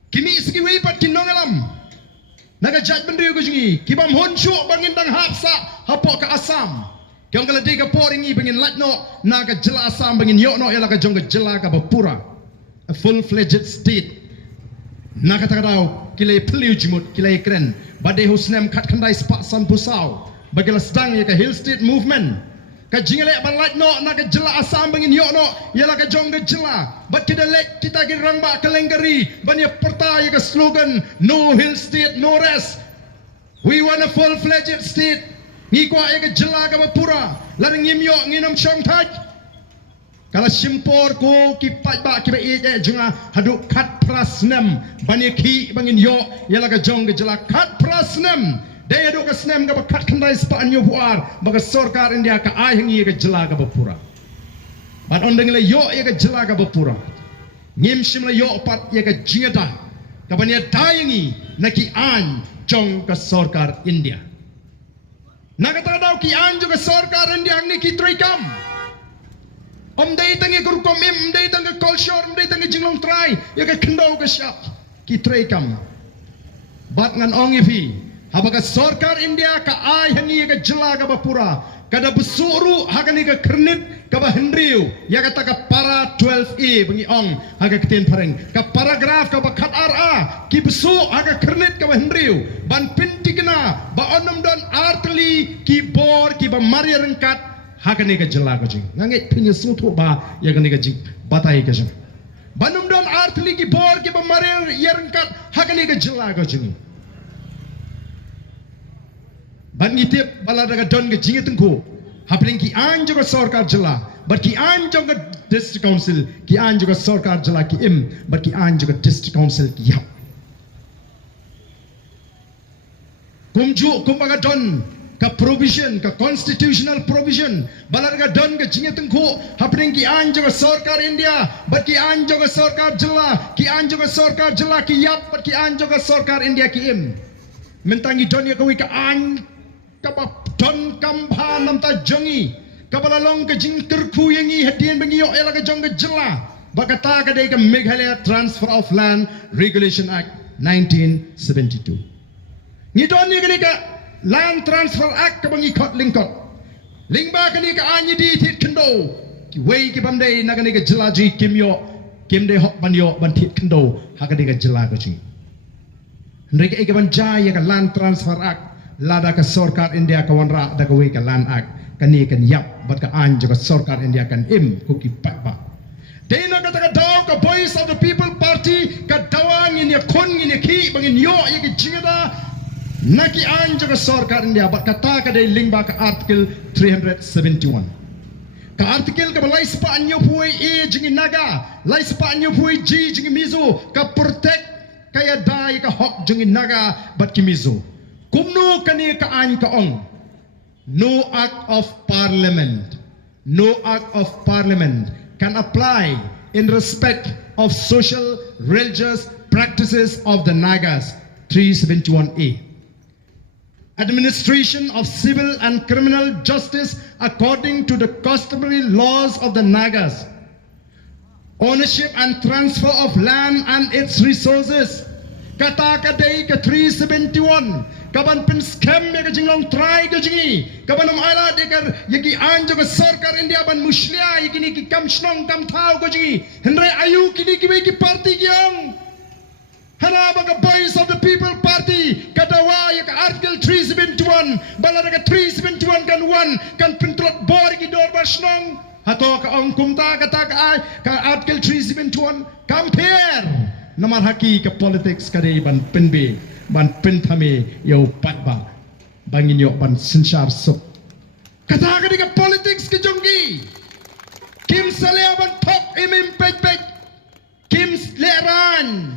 kimi siki wei pat kinong alam naga judgment dia kujungi kibam honchu bangin dang hapsa hapo ka Assam kyong kala diga poringi bangin latno naga jela Assam bangin yokno yala ka jongga jela ka bapura a full-fledged state naga takadaw kilay peliujimut kilay kren bade husnem khat khandai spa san pusau bagila sedang ya ka hill state movement ka jingale ban latno naga jela Assam bangin yokno yala ka jongga jela bat kita lek kita ki rangba kelengkari banya perta ya ka slogan no hill state no rest we want a full-fledged state ngi kwa ya ka jela ka bapura lan ngimyo nginam chong thaj kala simpor ko ki pat ba ki ba e junga hadu khat prasnem banya ki bangin yo yala ka jongga jela khat prasnem daya do ka snem ka bakat khandai span yo buar baga sarkar India ka ahingi ka jela ka bapura ban ondeng le yo ya ka jela ka bapura ngim sim le yo pat ya ka jingata ka bania dayangi naki an jong ka sarkar India nagata daw ki an jo ka sarkar India ni ki trikam dai tangi kur komim dai tangi culture dai tangi jinglong trai ya ka kendo ka syap ki trikam bat ngan ong ifi Apakah sarkar India ka ai hangi ka jela ka bapura kada besuru hagani ka kernit ka ba hendriu ya kata ka para 12A bengi ong haga keten pareng ka paragraf ka ba khat RA ki besu haga kernit ka ba hendriu ban pintikna ba onom don artli ki bor ki ba maria rengkat hagani ka jela ka jing nganget pinya sutu ba ya gani ka jing batai ka jing banum don artli ki bor ki ba maria rengkat hagani ka jela ka jing ban ngitip bala daga don ke jingi tengku hapling ki an juga sarkar jela but ki an juga District Council ki an juga sarkar jela ki im but ki an juga District Council ki ya kumju kumbaga don ka provision ka constitutional provision bala daga don ke jingi tengku hapling ki an juga sarkar India but ki an juga sarkar jela ki an juga sarkar jela ki yap but ki an juga sarkar India ki im mentangi don ya kawi ka an kabap don kampha namta jongi kabalalong ka jing terku yangi hadien bengi yo ela ka jong ka jela bakata ka dei ka Meghalaya Transfer of Land Regulation Act 1972 ni don ni ka Land Transfer Act ka bengi khot lingkot lingba ka ni ka anyi di tit kendo wei ki bam dei nagani ka jela ji kim yo kim de hok ban yo ban thit kendo hakani ka jela ko ji ndrek e ka ban jaya ka land transfer act lada ka sarkar India ka wanra da ka wei ka land act kani kan yap bat ka an jo ka sarkar India kan im ko ki pat ba Dena kata ka daw ka voice of the people party ka dawang in ya kon in ya ki bangin yo ya ki jingada naki anja ka sarkar India bat kata ka dai lingba ka article 371 ka article ka balai spa anyo puai e jingi naga lai spa anyo puai ji jingi mizo ka protect kaya dai ka hok jingi naga bat ki mizo kumno kani ka an ka ong no act of parliament can apply in respect of social religious practices of the Nagas 371A. Administration of civil and criminal justice according to the customary laws of the Nagas. Ownership and transfer of land and its resources. Kata kadai ka 371 kaban pin scam me ka jinglong try ka jingi kaban am ala de kar yaki anjo ka sarkar India ban muslia yaki ni ki kam shnong kam thau ka jingi hendrai ayu kini ki ki party kyang hana ba ka voice of the people party kadawa yak article 371 balada ka 371 kan 1 kan pintrot bor ki dor ba shnong hato ka ong kumta kata ka article 371 compare Namar haki ke politics kadai ban penbe ban pentame yo patba bangin yo ban sinsar sok kata kadai ke politics ke jonggi kim salea ban top imim pej kim leran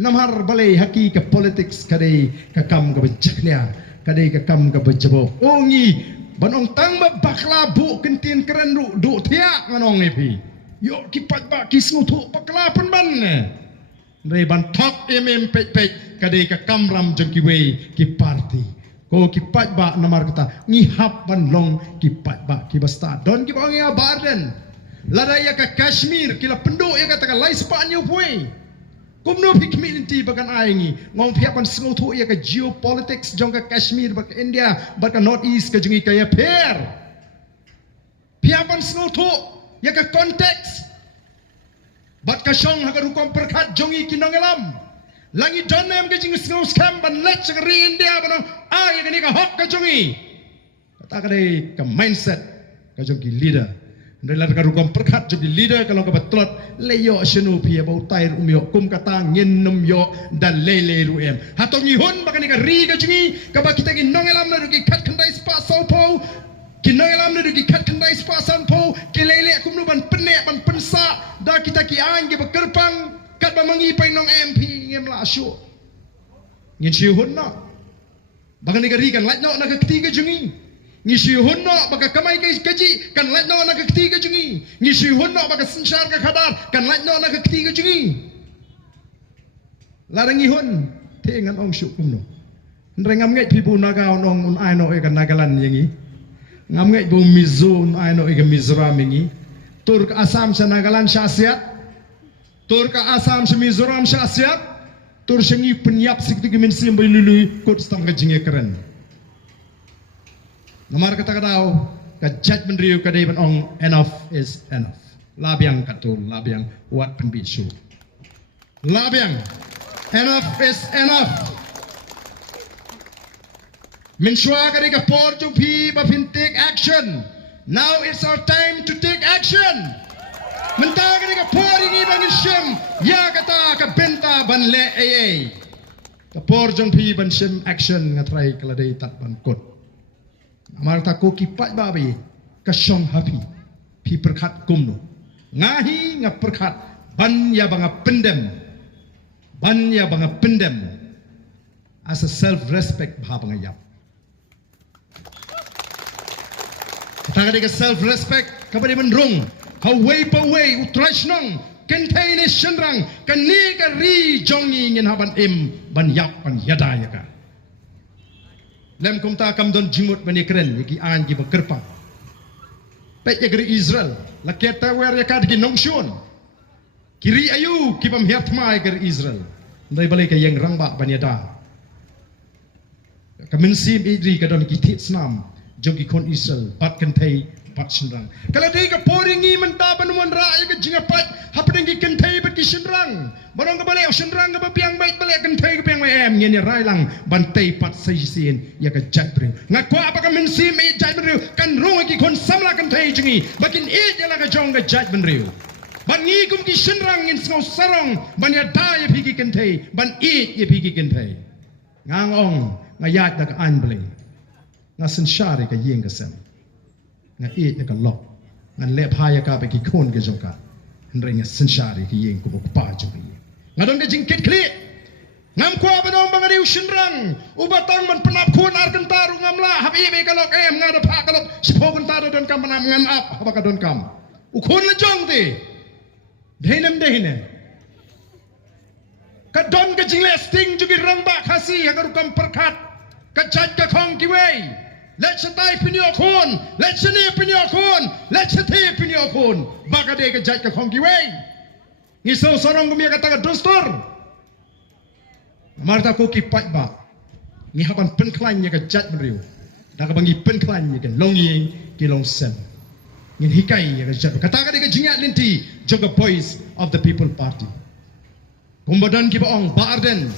namar balai haki ke politics kadai ke kam ke bejaklia kadai ke kam ke bejabo ongi ban ong tang ba bakla bu kentin keren du tiak nganong epi yo ki patba ki snutu bakla pen ban Reban top pej kadai ka kamram jeng ki wei ki party ko ki patba namar kata ngihap ban long ki patba ki basta don ki bang ya barden lada ya ka Kashmir kila pendo ya kata ka lai Spanyol pui kumno pi community bagan aingi ngong piapan sengotu ya ka geopolitics jong ka Kashmir bak India bak ka north east ka jengi ka ya pair piapan sengotu ya ka context Bat kasyong hagarukom perkat jongi kinongelam. Langi donem ke jingis ngos kamban let sekeri India banong ay kani ka hok ka jongi. Kata kadai ka mindset ka jongi leader. Ndai lar karukom perkat jongi leader kalau ka betlot leyo senu pia bau tair umyo kum kata ngin num yo dan lele ruem. Hatong ihun bakani ka ri ka jongi ka ba kita kinongelam na rugi kat kandai spa sopo Kinongelam na dugi kat kandai sepasan po kilele kumnu ban penek ban pensa da kita ki angge bekerpang kat ba mangipay nong MP ngem la syo ngin sihun na baka ni garikan lat no na ketiga jungi ngi sihun no baka kamay kay kaji kan lat no na ketiga jungi ngi sihun no baka sinsar ka khadar kan lat no na ketiga jungi larang ihun tengan ong syu kumno ndrengam ngai pibu nagaw nong un ai no e kan nagalan yangi ngam ngai bu mizun aino ega Mizoram ingi Turk Assam sa Nagaland syasiat Turk Assam sa Mizoram syasiat Tur syengi penyap sikti gemin simbay lului kot stang kajinge keren namar kata kadaw ka judgment riu kadai ban ong enough is enough labiang katul labiang wat pembisu labiang enough is enough Minshwa kari ka porjong pi bafin take action. Now it's our time to take action. Menta kari ka por ini bangin shim. Ya kata ka benta ban le ay. Ka porjong pi ban shim action ngatrai kaladai tat ban kot. Amar ta ko kipat babi ka shong happy. Pi perkat kumno. Ngahi nga perkat ban ya banga pendem. Ban ya banga pendem. As a self-respect bhabang yap. Tagadi ka self-respect kapag menrung haway pa way utrash nong kentay ni shenrang kani ka ri jongi ngin haban im ban yap ban yadaya ka lem kumta kam don jimut bani keren yaki an gi bakerpa pek yagri Israel laketa wer yakad gi nongshon kiri ayu kipam hiatma yagri Israel ndai balai ka yang rangba ban yada kaminsim idri ka don ki tit snam jogi kon Israel bat kentay pat senrang. Kalau dia ke poringi mentah banuan rakyat ke jingapat, hapeng ki kentai bat ki senrang. Barang ke balik senrang ke piang baik balik kentai ke piang baik ngeni rai lang bantai pat sajisin ya ke jat beriu. Ngakwa apakah mensim jat beriu kan rong ki kon samla kentai jingi. Bakin ya lah ke jong ke jat beriu. Ban ngigum ki senrang ngin sengau sarong ban ya daya pigi kentai ban ya pigi kentai. Ngangong ngayat dak an beli. Nga sensyari ka yeng ka sem nga eat ka lok nga lep haya ka pa ki kon ka joka ndre nga sensyari ka yeng ko pa jo nga don ka jingkit kli ngam kwa ba dong bangari ushinrang ubatang man penap kun ar kentaru ngamla habi be ka lok nga da pa ka lok sipo kentaro don kam manam ngan ap haba ka don kam ukon la jong ti dehinem ka don ka jingle sting jugi ramba khasi agar kam perkat ka jat ka khong ki wei. Let's say pinyo kon, let's say pinyo kon, let's say pinyo kon. Baka de ka jat ka khongki wei. Ngiso sorong kumia kata ka dostor. Marta ko ki pat ba. Ngi haban penklan nya ka jat meriu. Da ka bangi penklan nya ka longyeng ki long sem. Ngin hikai nya ka jat. Kata ka de ka jingat linti joga boys of the people party. Kumbadan ki baong ba Arden.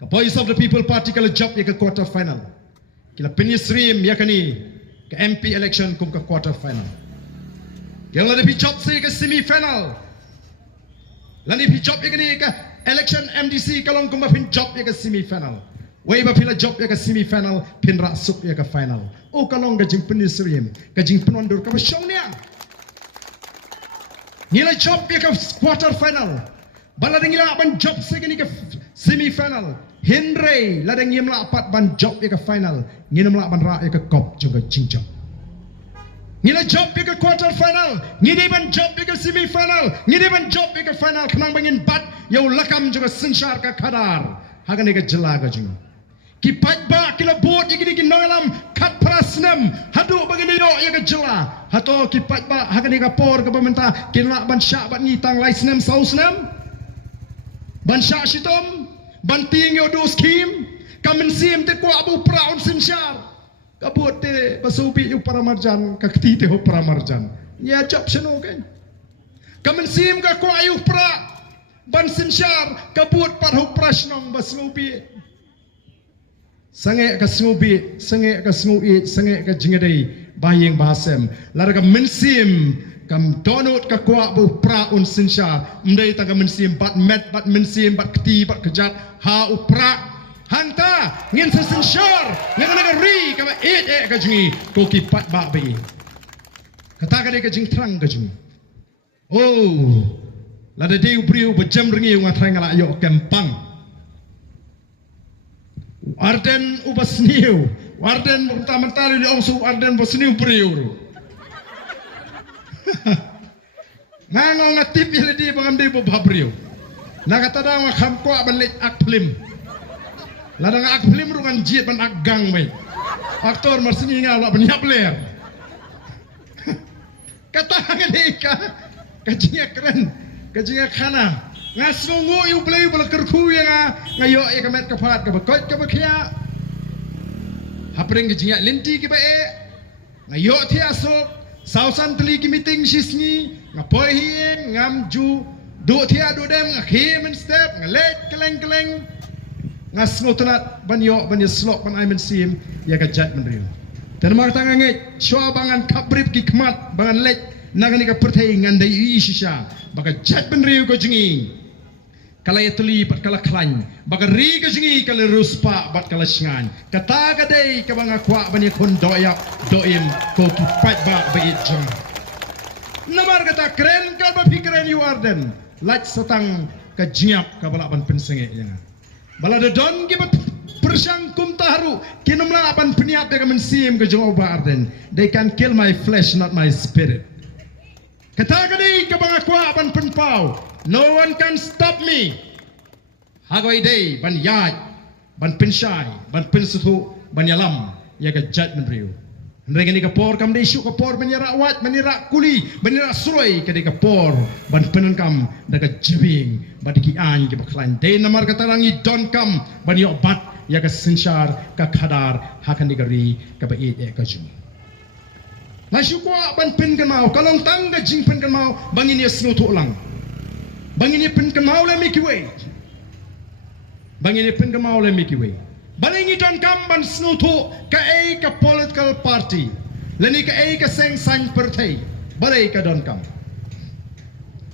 Ka boys of the people party kala job nya ka quarter final. Kila penyisrim yakni ke MP election kum ke quarter final. Yang lebih job saya ke semi final. Lani lebih job yakni ke election MDC kalau kum pin job ya ke semi final. Wei ba pila job ya ke semi final pin rasuk ya ke final. Oh kalau ke jing penyisrim ke jing penondur ke syong niang. Nilai job ya ke quarter final. Bala ngila ban job saya ke semi final. Henry ladang ngim la apat ban job ya ke final nginem la ban ra ya ke kop juga cingjok ngila job ya ke quarter final ngide ban job ya ke semi final ngide ban job ya ke final kenang bangin bat yau lakam juga sensyar ke kadar hagan ya ke jelaga juga ki pat ba kila bot ya gini nolam kat prasnem hadu bagini yo ya ke jela hato ki pat ba hagan ya ke por ke pemerintah kila ban syak bat ngitang laisnem sausnem ban syak sitom banting yo do scheme kamen sim te ko abu praun sinsyar kabut te basubi yo para marjan ka kti te ho para marjan ya job seno kan kamen sim ka ko ayu pra ban sinsyar kabut par ho prasnong basubi sange ka snubi sange ka snui sange ka jingedei bayeng bahasem lar ka mensim kam donut ka kwa bu pra un sinsha mdai tanga mensim bat met bat mensim bat kti bat kejat ha upra hanta ngin sensyar ngana ri ka ka jingi ko ki pat ba be kata ka de ka jing trang ka jingi oh la de deu briu bejam ringi nga trangala yo kempang Arden ubasniu Arden mentari di ongsu Arden basniu briu Ngango ngatip ile di bangamde bo babriu. Nakata da nga kham ko ban lek akplim. Ladang akplim rungan jiet ban agang mai. Aktor marsini ngala ban yapler. Kata ngani ka kajinga keren, kajinga khana. Ngasungu yu blei bala kerku ya ngayo ya kamet kapat ka bakot ka bakia. Hapreng kajinga linti ki bae. Ngayo ti asok sausan teli ki meeting sisni ngapoi hieng ngamju do thia do dem ngakhe men step ngalet keleng ngas ngotonat banyo banyo slok ban aimen sim ya ka jat menriu dan mar tangange chwa bangan kabrip ki kmat bangan lek nagani ka perthai ngandai isisha baka jat menriu ko jingi kala yatli pat kala klan baka ri ka jingi kala ruspa bat kala sngan kata gadai ka banga kwa bani kon doya doim ko ki pat ba bait jong namar kata keren ka ba pikiran you Arden laj satang ka jiap ka bala ban pensenge ya bala de don ki bat persang kum taharu kinumla ban peniap de ka mensim ka jong ba Arden they can kill my flesh not my spirit kata gadai ka banga kwa ban penpau no one can stop me. Hagoi day ban yaj, ban pensyai, ban pensutu, ban yalam, ya ke jat menriu. Mereka ni kapor kam desu kapor menira wat, menira kuli, menira suroi ke kapor, ban penenkam daga jebing, ban ki an ke baklan. Day namar katarangi don kam, ban yo bat ya ke sensyar, ke kadar, hakan digari ke bait ya ke jum. Lasu kuat ban pen kan mau, kalong tangga jing pen kan mau, bangin ya snow tu ulang. Bangin ya pen kan mau le make way. Bangin ya pen kan mau le make way. Balingi don kam ban snow tu ka political party. Leni ka ka seng san partai. Balai ka don kam.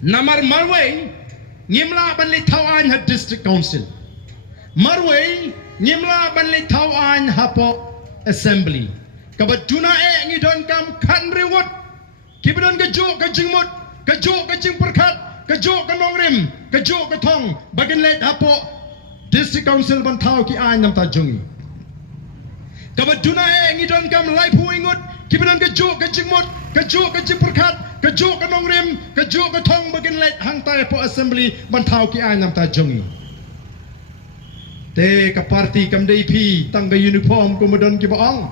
Namar marway ngimla ban le tawan ha district council. Marway ngimla ban le tawan ha po assembly. Kabat juna ngi don kam kan rewot kibidon ke jo ke jingmut ke jo ke jing perkat ke jo ke nongrim ke jo ke thong bagin let apo district council ban thau ki ai nam ta jungi kabat juna ngi don kam lai puingut kibidon ke jo ke jingmut ke jo ke jing perkat ke jo ke nongrim ke jo ke thong bagin let hang ta po assembly ban thau ki ai nam ta jungi te ka party kam dei pi tang ga uniform ko modon ki baong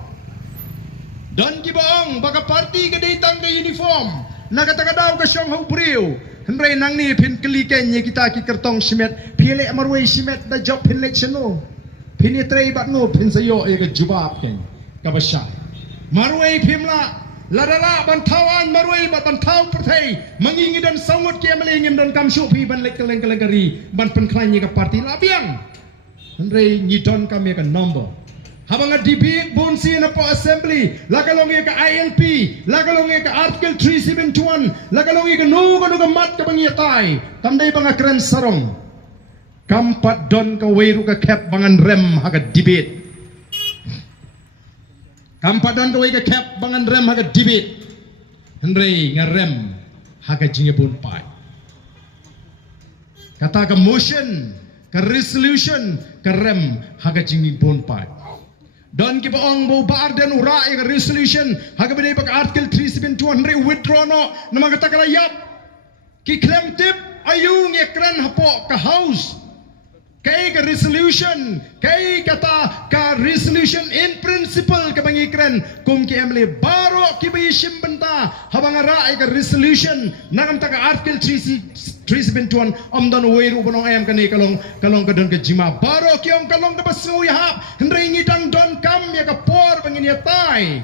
don kibong baka party ka ditang ke uniform nakatagadaw ka siyang haubriw henry nang ni pin keliken ye kita ki kertong simet pile marway simet da job pin lekseno pin tray bat no pin sayo ye ka jubab ken kabasya marway pimla ladala bantawan marway batantaw perthai mangingi dan sangut ki amalingim dan kam shupi ban lek keleng kelengari ban pen klan ye ka party labiang henry ngidon kam ye ka number habang debate bonsi na po assembly lakalongi ka ILP lakalongi ka article 371 lakalongi ka nugo mat ka bangyatay tamday bang akran sarong kampat don ka weru ka kep bangan rem haga debate kampat don ka weru ka kep bangan rem haga debate henry nga rem haga jingepun pai kata ka motion ka resolution ka rem haga jingepun pai don ki baong bo bar dan ura ya resolution haga bede bak article 372 withdraw no nama kata kala yap ki claim tip ayung ekran hapo ka house kai ka resolution kai kata ka resolution in principle ka bangikran kum ki emle baro ki bayishim benta habang ara ka resolution nagam ta ka article 371 amdan weru bonong ayam kani kalong ka don ka jima baro ki ong kalong ka basu ya hap hendrai ngidang don kam ya ka por bangin ya tai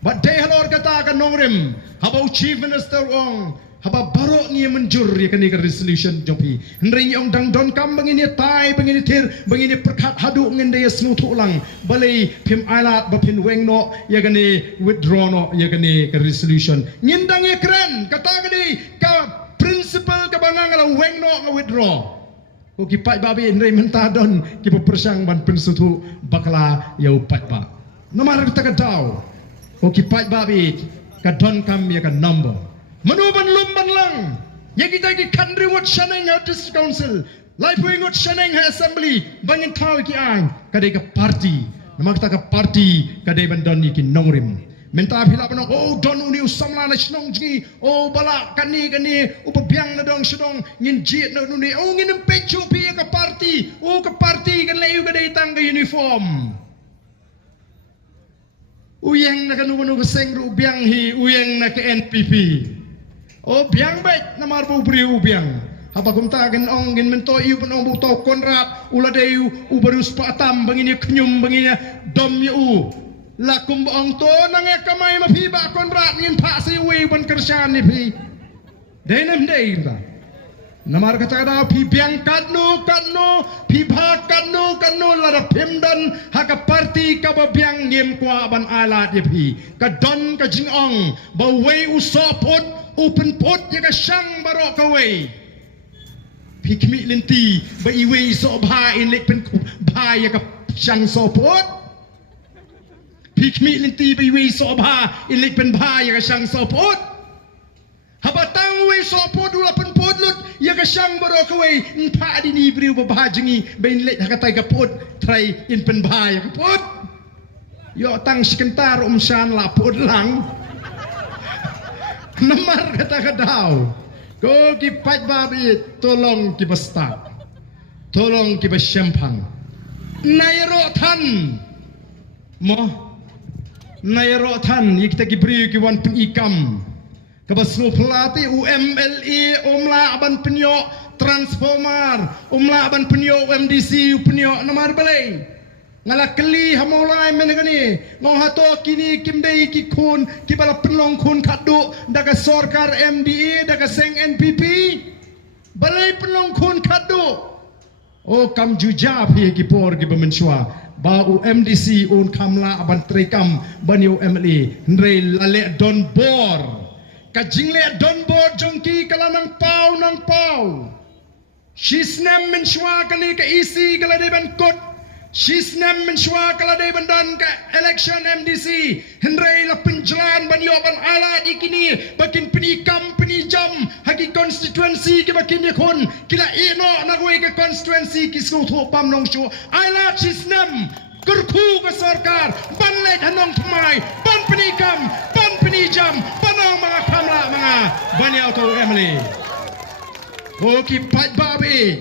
but day halor kata ka nongrim habau chief minister ong haba baro ni menjur ya kani ka resolution jopi hendrai ong dang don kam bangin ya tai bangin tir bangin perkat hadu ngende ya snutu ulang balai pim alat bapin wengno ya kani withdraw no ya kani ka resolution ngindang ya kren kata kani ka principle kabangang la wengno nga withdraw ko kipai babi ndray menta don ki persang ban pensutu bakla yau pat ba nomar ta ka daw ko kipai babi ka don kam ya ka number manuban lumban lang ya kita ki country what shaneng ha district council life wing what shaneng ha assembly bangin taw ki ang kadai ka party namak ta ka party kadai ban don ki nongrim menta phila panong oh don uni usamla na snong ji oh bala kani upabyang na dong sedong ngin jit na uni oh ngin pechu pi ka party oh ka party kan layu ka datang ka uniform uyang na kanu ka sengru ubyang hi uyang na ka NPP oh byang bet na marbo bri ubyang habagum ta gan ong ngin mento yu panong buto konrat uladeyu ubarus patam bangini knyum bangini dom yu lakum boong to nang kamay mapiba konrat ngin pa si we ban kersyan ni pi denam dei ta namar kata da pi biang kadno pi bha kadno la pimdan ha ka party ka ba biang ngim kwa ban alat ye pi ka don ka jingong ba we usopot open pot ye ka syang baro ka we pi kimi linti ba iwe so bha in lek pen bha ye ka syang sopot pikmi linti biwi sobha ilik pen bha ya sang sopot habatang we sopot dula pen podlut ya sang baro kawai npa dini briu ba jingi bain let hakatai ka pot trai in pen bha ya pot yo tang sekentar shan la pot lang namar kata kadaw ko ki pat babi tolong ki basta tolong ki basyempang nairo than mo nairo than ikta ki bri ki wan pin ikam kabasno pelati UMLE umla aban penyo transformer umla aban penyo MDC penyo namar balai ngala keli hamolai menegani ngau hato kini kimdei ki kun ki bala penlong kun kadu daga sorkar MDA daga seng NPP balai penlong kun kadu o kam juja phi ki por ki bamenswa ba u MDC on kamla aban trekam banyo MLA ndre lale don bor ka jingle don bor jongki kala nang pau shisnam menswa kali ka isi kala de ban kot shisnam menswa kala de ban dan ka election MDC ndre la penjalan banyo ban ala dikini bakin penikam penijam hagi constituency ke bakin yakon kila ino nagoi ke constituency kisku tho pam nong shu ala shisnam kurku ke sarkar banlet hanong thmai ban penikam ban penijam banong mga kamla mga banyaw to Emily Oki pat babi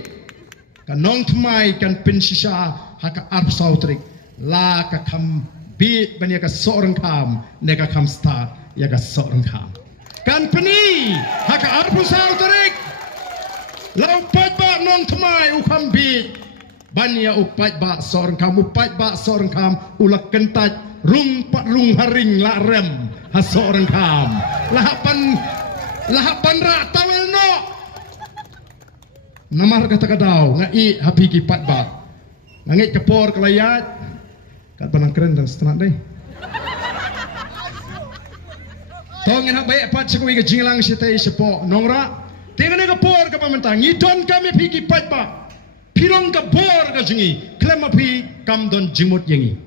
kanong thmai kan pinsisa haka arp sautrik la ka kam bit bania ka seorang kam ne ka kam start ya ka seorang kam kan peni haka arp sautrik la pat ba nong thmai u kam bit bania u pat ba seorang kam ulak kentat rung pat rung haring la rem ha seorang kam lahapan ra tawel no namar kata kadau ngai hapi ki pat ba ngait kapor kelayat kat panang keren dan setelah deh tong yang baik pat sekui ke jinglang sitai sepo nongra dengan kapor ke pamentang ngidon kami pi ki pat ba pilong kapor ke jingi klem api kam don jimut yengi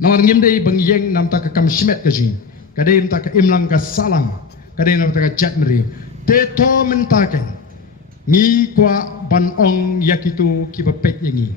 nawar ngimdei bang yeng nam ta ka kam simet ke jingi kadai nam ta ka imlang ka salang kadai nam ta ka jatmeri teto mentaken ngi kwa ban ong yakitu ki bapek yengi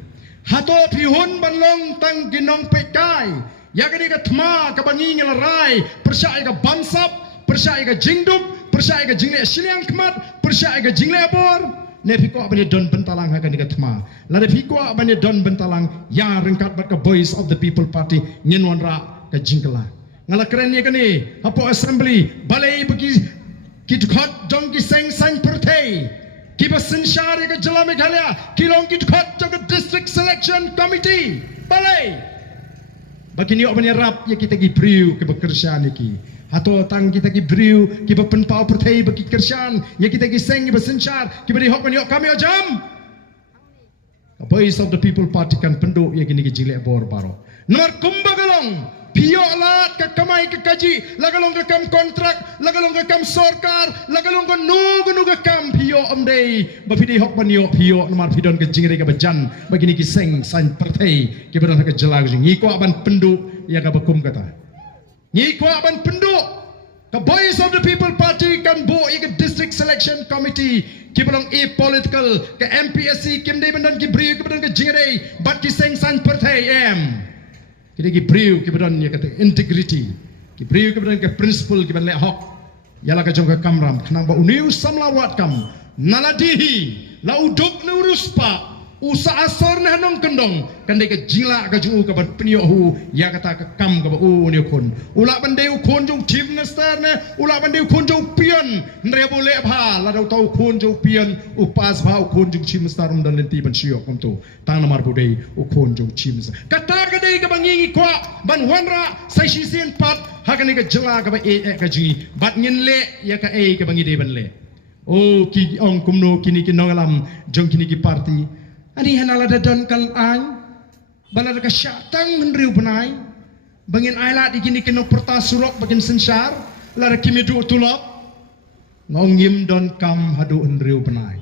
hato pihun ban long tang ginong pekai yakani ka thma ka bangi ngelarai persai ka bansap persai ka jingduk persai ka jingle siliang kmat persai ka jingle abor ne phiko bani don bentalang hakani ka thma la de phiko bani don bentalang ya rengkat bat ka voice of the people party nginwan ra ka jingla ngala keren ye kani hapo assembly balai bagi ki khot dong ki seng sang perthei Kiba sensyari ke Jela Meghalaya kilong kit khot ke district selection committee balai bagi ni ok rap ya kita gi briu ke bekerjaan iki hato tang kita gi briu ki penpau perthei bagi kerjaan ya kita gi seng ki sensyar ki beri hok maniok kami jam voice of the people party kan penduk ya kini gi jilek bor baro nomor kumbagalong Pio alat ke kamai ke kaji, lagalong ke kam kontrak, lagalong ke kam sorkar, lagalong ke nugu ke kam pio omdei, bapidi hok panio pio nomor pidon ke jingre ke bejan, begini ki seng san pertei, ke beran ke jelag jing, ngiko aban penduk ya ke bekum kata, ngiko aban penduk, ke voice of the people party kan bo ke district selection committee, ke beran political, ke MPSC, kim dei bendan ki bri ke beran ke jingre, bat ki seng san pertei kita ki priu ki beran ya kata integrity ki priu ki beran ke principle ki benle hok yala ka jong ka kamram khnang ba uniu samlawat kam naladihi la uduk ne uruspa usa asor ne hanong kendong kan de ke jila ka ju ka ban penio hu ya kata ka kam ka ba u ne kon ula ban de kon jong chief minister ne ula ban de kon jong pion ndre bole bha la dau tau kon jong pion u pas bha kon jong chief minister um dan lenti ban sio kom to tang namar budai u kon jong chief minister kata ka de ka bangi kwa ban wanra sai shi sin pat ha ka ne ka jila ka ba ka ji bat ngin le ya ka ka bangi de ban le o ki ong kumno kini ki nongalam jong kini ki party ani hanala da don kal an balada ka syatang menriu benai bangin aila di kini kena perta surok bagin sensar lara kimi du tulok ngongim don kam hadu enriu benai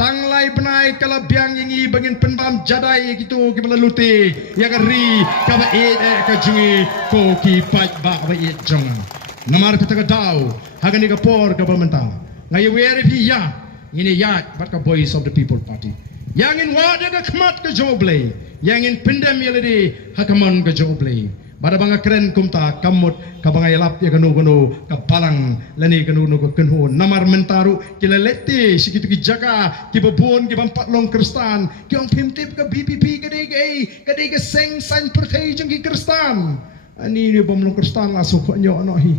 tanglai benai kala biang yangi bangin penbam jadai gitu kibala lute ya kari kaba ka jungi ko ki pat ba ba jong namar kata ka dau hagani ka por ka mentang ngai weri pi ya ini ya bat ka voice of the people party yang in wada ka khmat ka joble yang in pendem yeledi hakaman ka joble bada banga keren kumta kamut ka banga yalap ya kanu ka palang lani kanu ka kenhu namar mentaru kilalete sikitu ki jaga ki babon ki bampat long kristan ki ong pimtip ka BPP kadai ka seng san perthei jeng ki kristan ani ni bom long kristan la sokok nyo no hi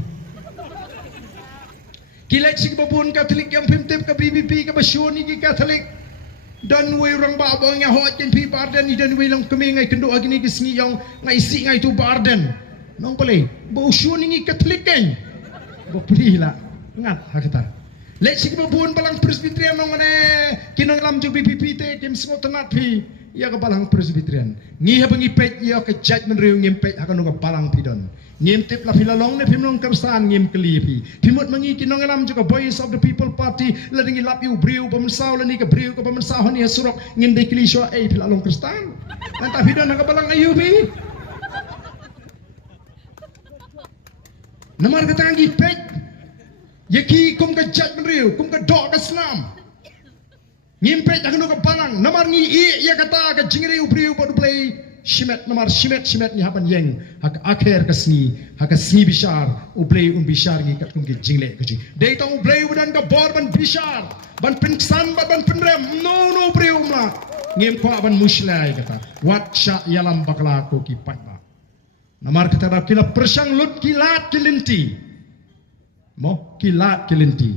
kilek sik babon katolik yang pimtip ka BPP ka basyoni ki katolik dan we orang babong yang hot ken pi barden dan we lang kami ngai kendo agini kisngi yang ngai si ngai tu barden nong pale bo shuni ngi katliken bo prila ngat hakata let sik bo bun balang presbyterian nong ane kinang lam ju PPP te kim sngot tanat pi ya ka balang presbyterian ngi habangi pet ya ka judgment riu ngim pet hakano ka balang pidon ngim tip la filalong ne pimlong kersan ngim kelipi pimut mangi kinong lam ju ka voice of the people party la ringi lap yu briu pamsau la ni ka briu ka pamsau ni surok ngin de klisho ai filalong kerstan anta pidon ka balang ayubi namar ka tangi pet yaki kum ka judgment riu kum ka dok ka slam ngimpet hakano ka balang namar ngi i ya kata ka jingri briu pa play shimet namar shimet ni hapan yeng hak akhir kasni hak kasni bishar ublay bishar ngi kat kum ki jingle ka jing dei tong ublay udan ka bor ban bishar ban pinsan ban pinrem no breu ma ngim ko ban muslai kata wat sha yalam bakla ko ki patba namar kata da kila persang lut kilat kilinti mo kilat kilinti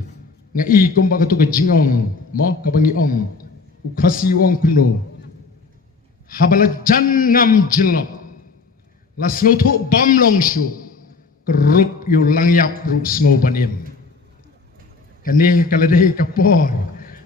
ngai kum ba ka tu ka jingong mo ka bangi ong ukasi ong kuno habala jan ngam jilop la snotho bam long shu kerup yu langyap rup sngo banim kani kalade kapor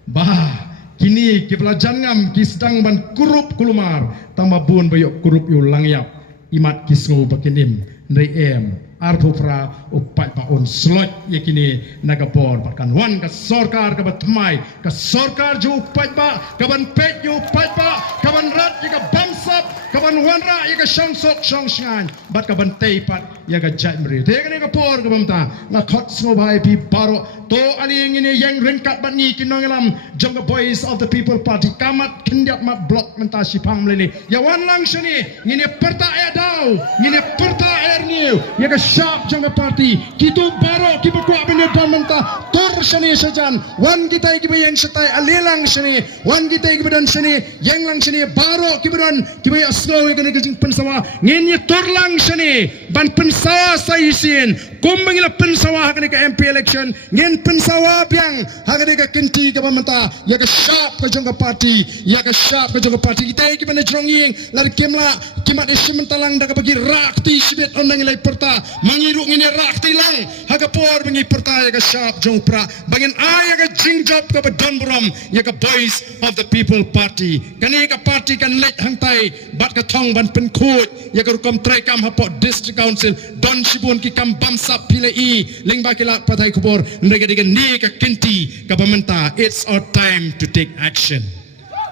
bah kini kipla jan ngam kisdang ban kurup kulumar tamba bun bayok kurup yu langyap imat kisngo bakinim ndai em arthopra upat pa on slot yakini nagapor bahkan wan ka sarkar ka batmai ka sarkar jo upat pa kaban pet jo upat pa kaban rat ya ka bamsap kaban wanra ya ka shangsok shangshan bat kaban teipat ya ka jatmri te ka por ka bamta na khot smo bhai pi baro to ali ngini yang rengkat bat ni kinongelam jong ka voice of the people party kamat kindiap mat blok menta sipang lele ya wan lang shani ngini perta ya dau ngini perta air new ya ka sharp jangka parti kitu baro kibu kuat benda menta tor shani sajan wan kita kibu yang setai alilang shani wan kita kibu dan shani yang lang shani baro kibu dan kibu ya slow ikani kajing pensawa ngini tor lang shani ban pensawa saisin kumbangila pensawa hakani ka MP election ngin pensawa biang hakani ka kinti ka menta ya ka sharp ka jangka parti ya ka sharp ka jangka parti kita kibu na jronging lar kimla kimat isimentalang da ka bagi rakti sibet ondang ilai perta mangiruk ngini rak tilang haga por bengi pertaya ka sharp jong pra bangin aya ka jingjap ka badon buram ya ka voice of the people party kani ka party kan let hangtai bat ka thong ban pen khut ya ka rukom trai kam hapo district council don sibun ki kam bamsap pile i lingba kila pathai kubor ndega diga ni ka kinti ka pamenta it's our time to take action.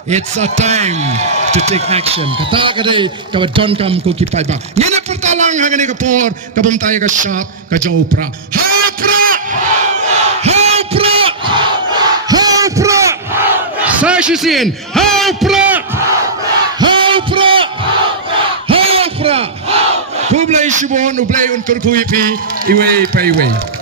It's a time to take action. Kata kadai kabadon kam ko kipai ba. Ngene pertalang hangani kapor kabam tayo ka shop ka jopra. Hapra! Hapra! Hapra! Sashisin. Hapra! Hapra! Hapra! Kublai shibon ublai un kurkuipi iwe pa iwe.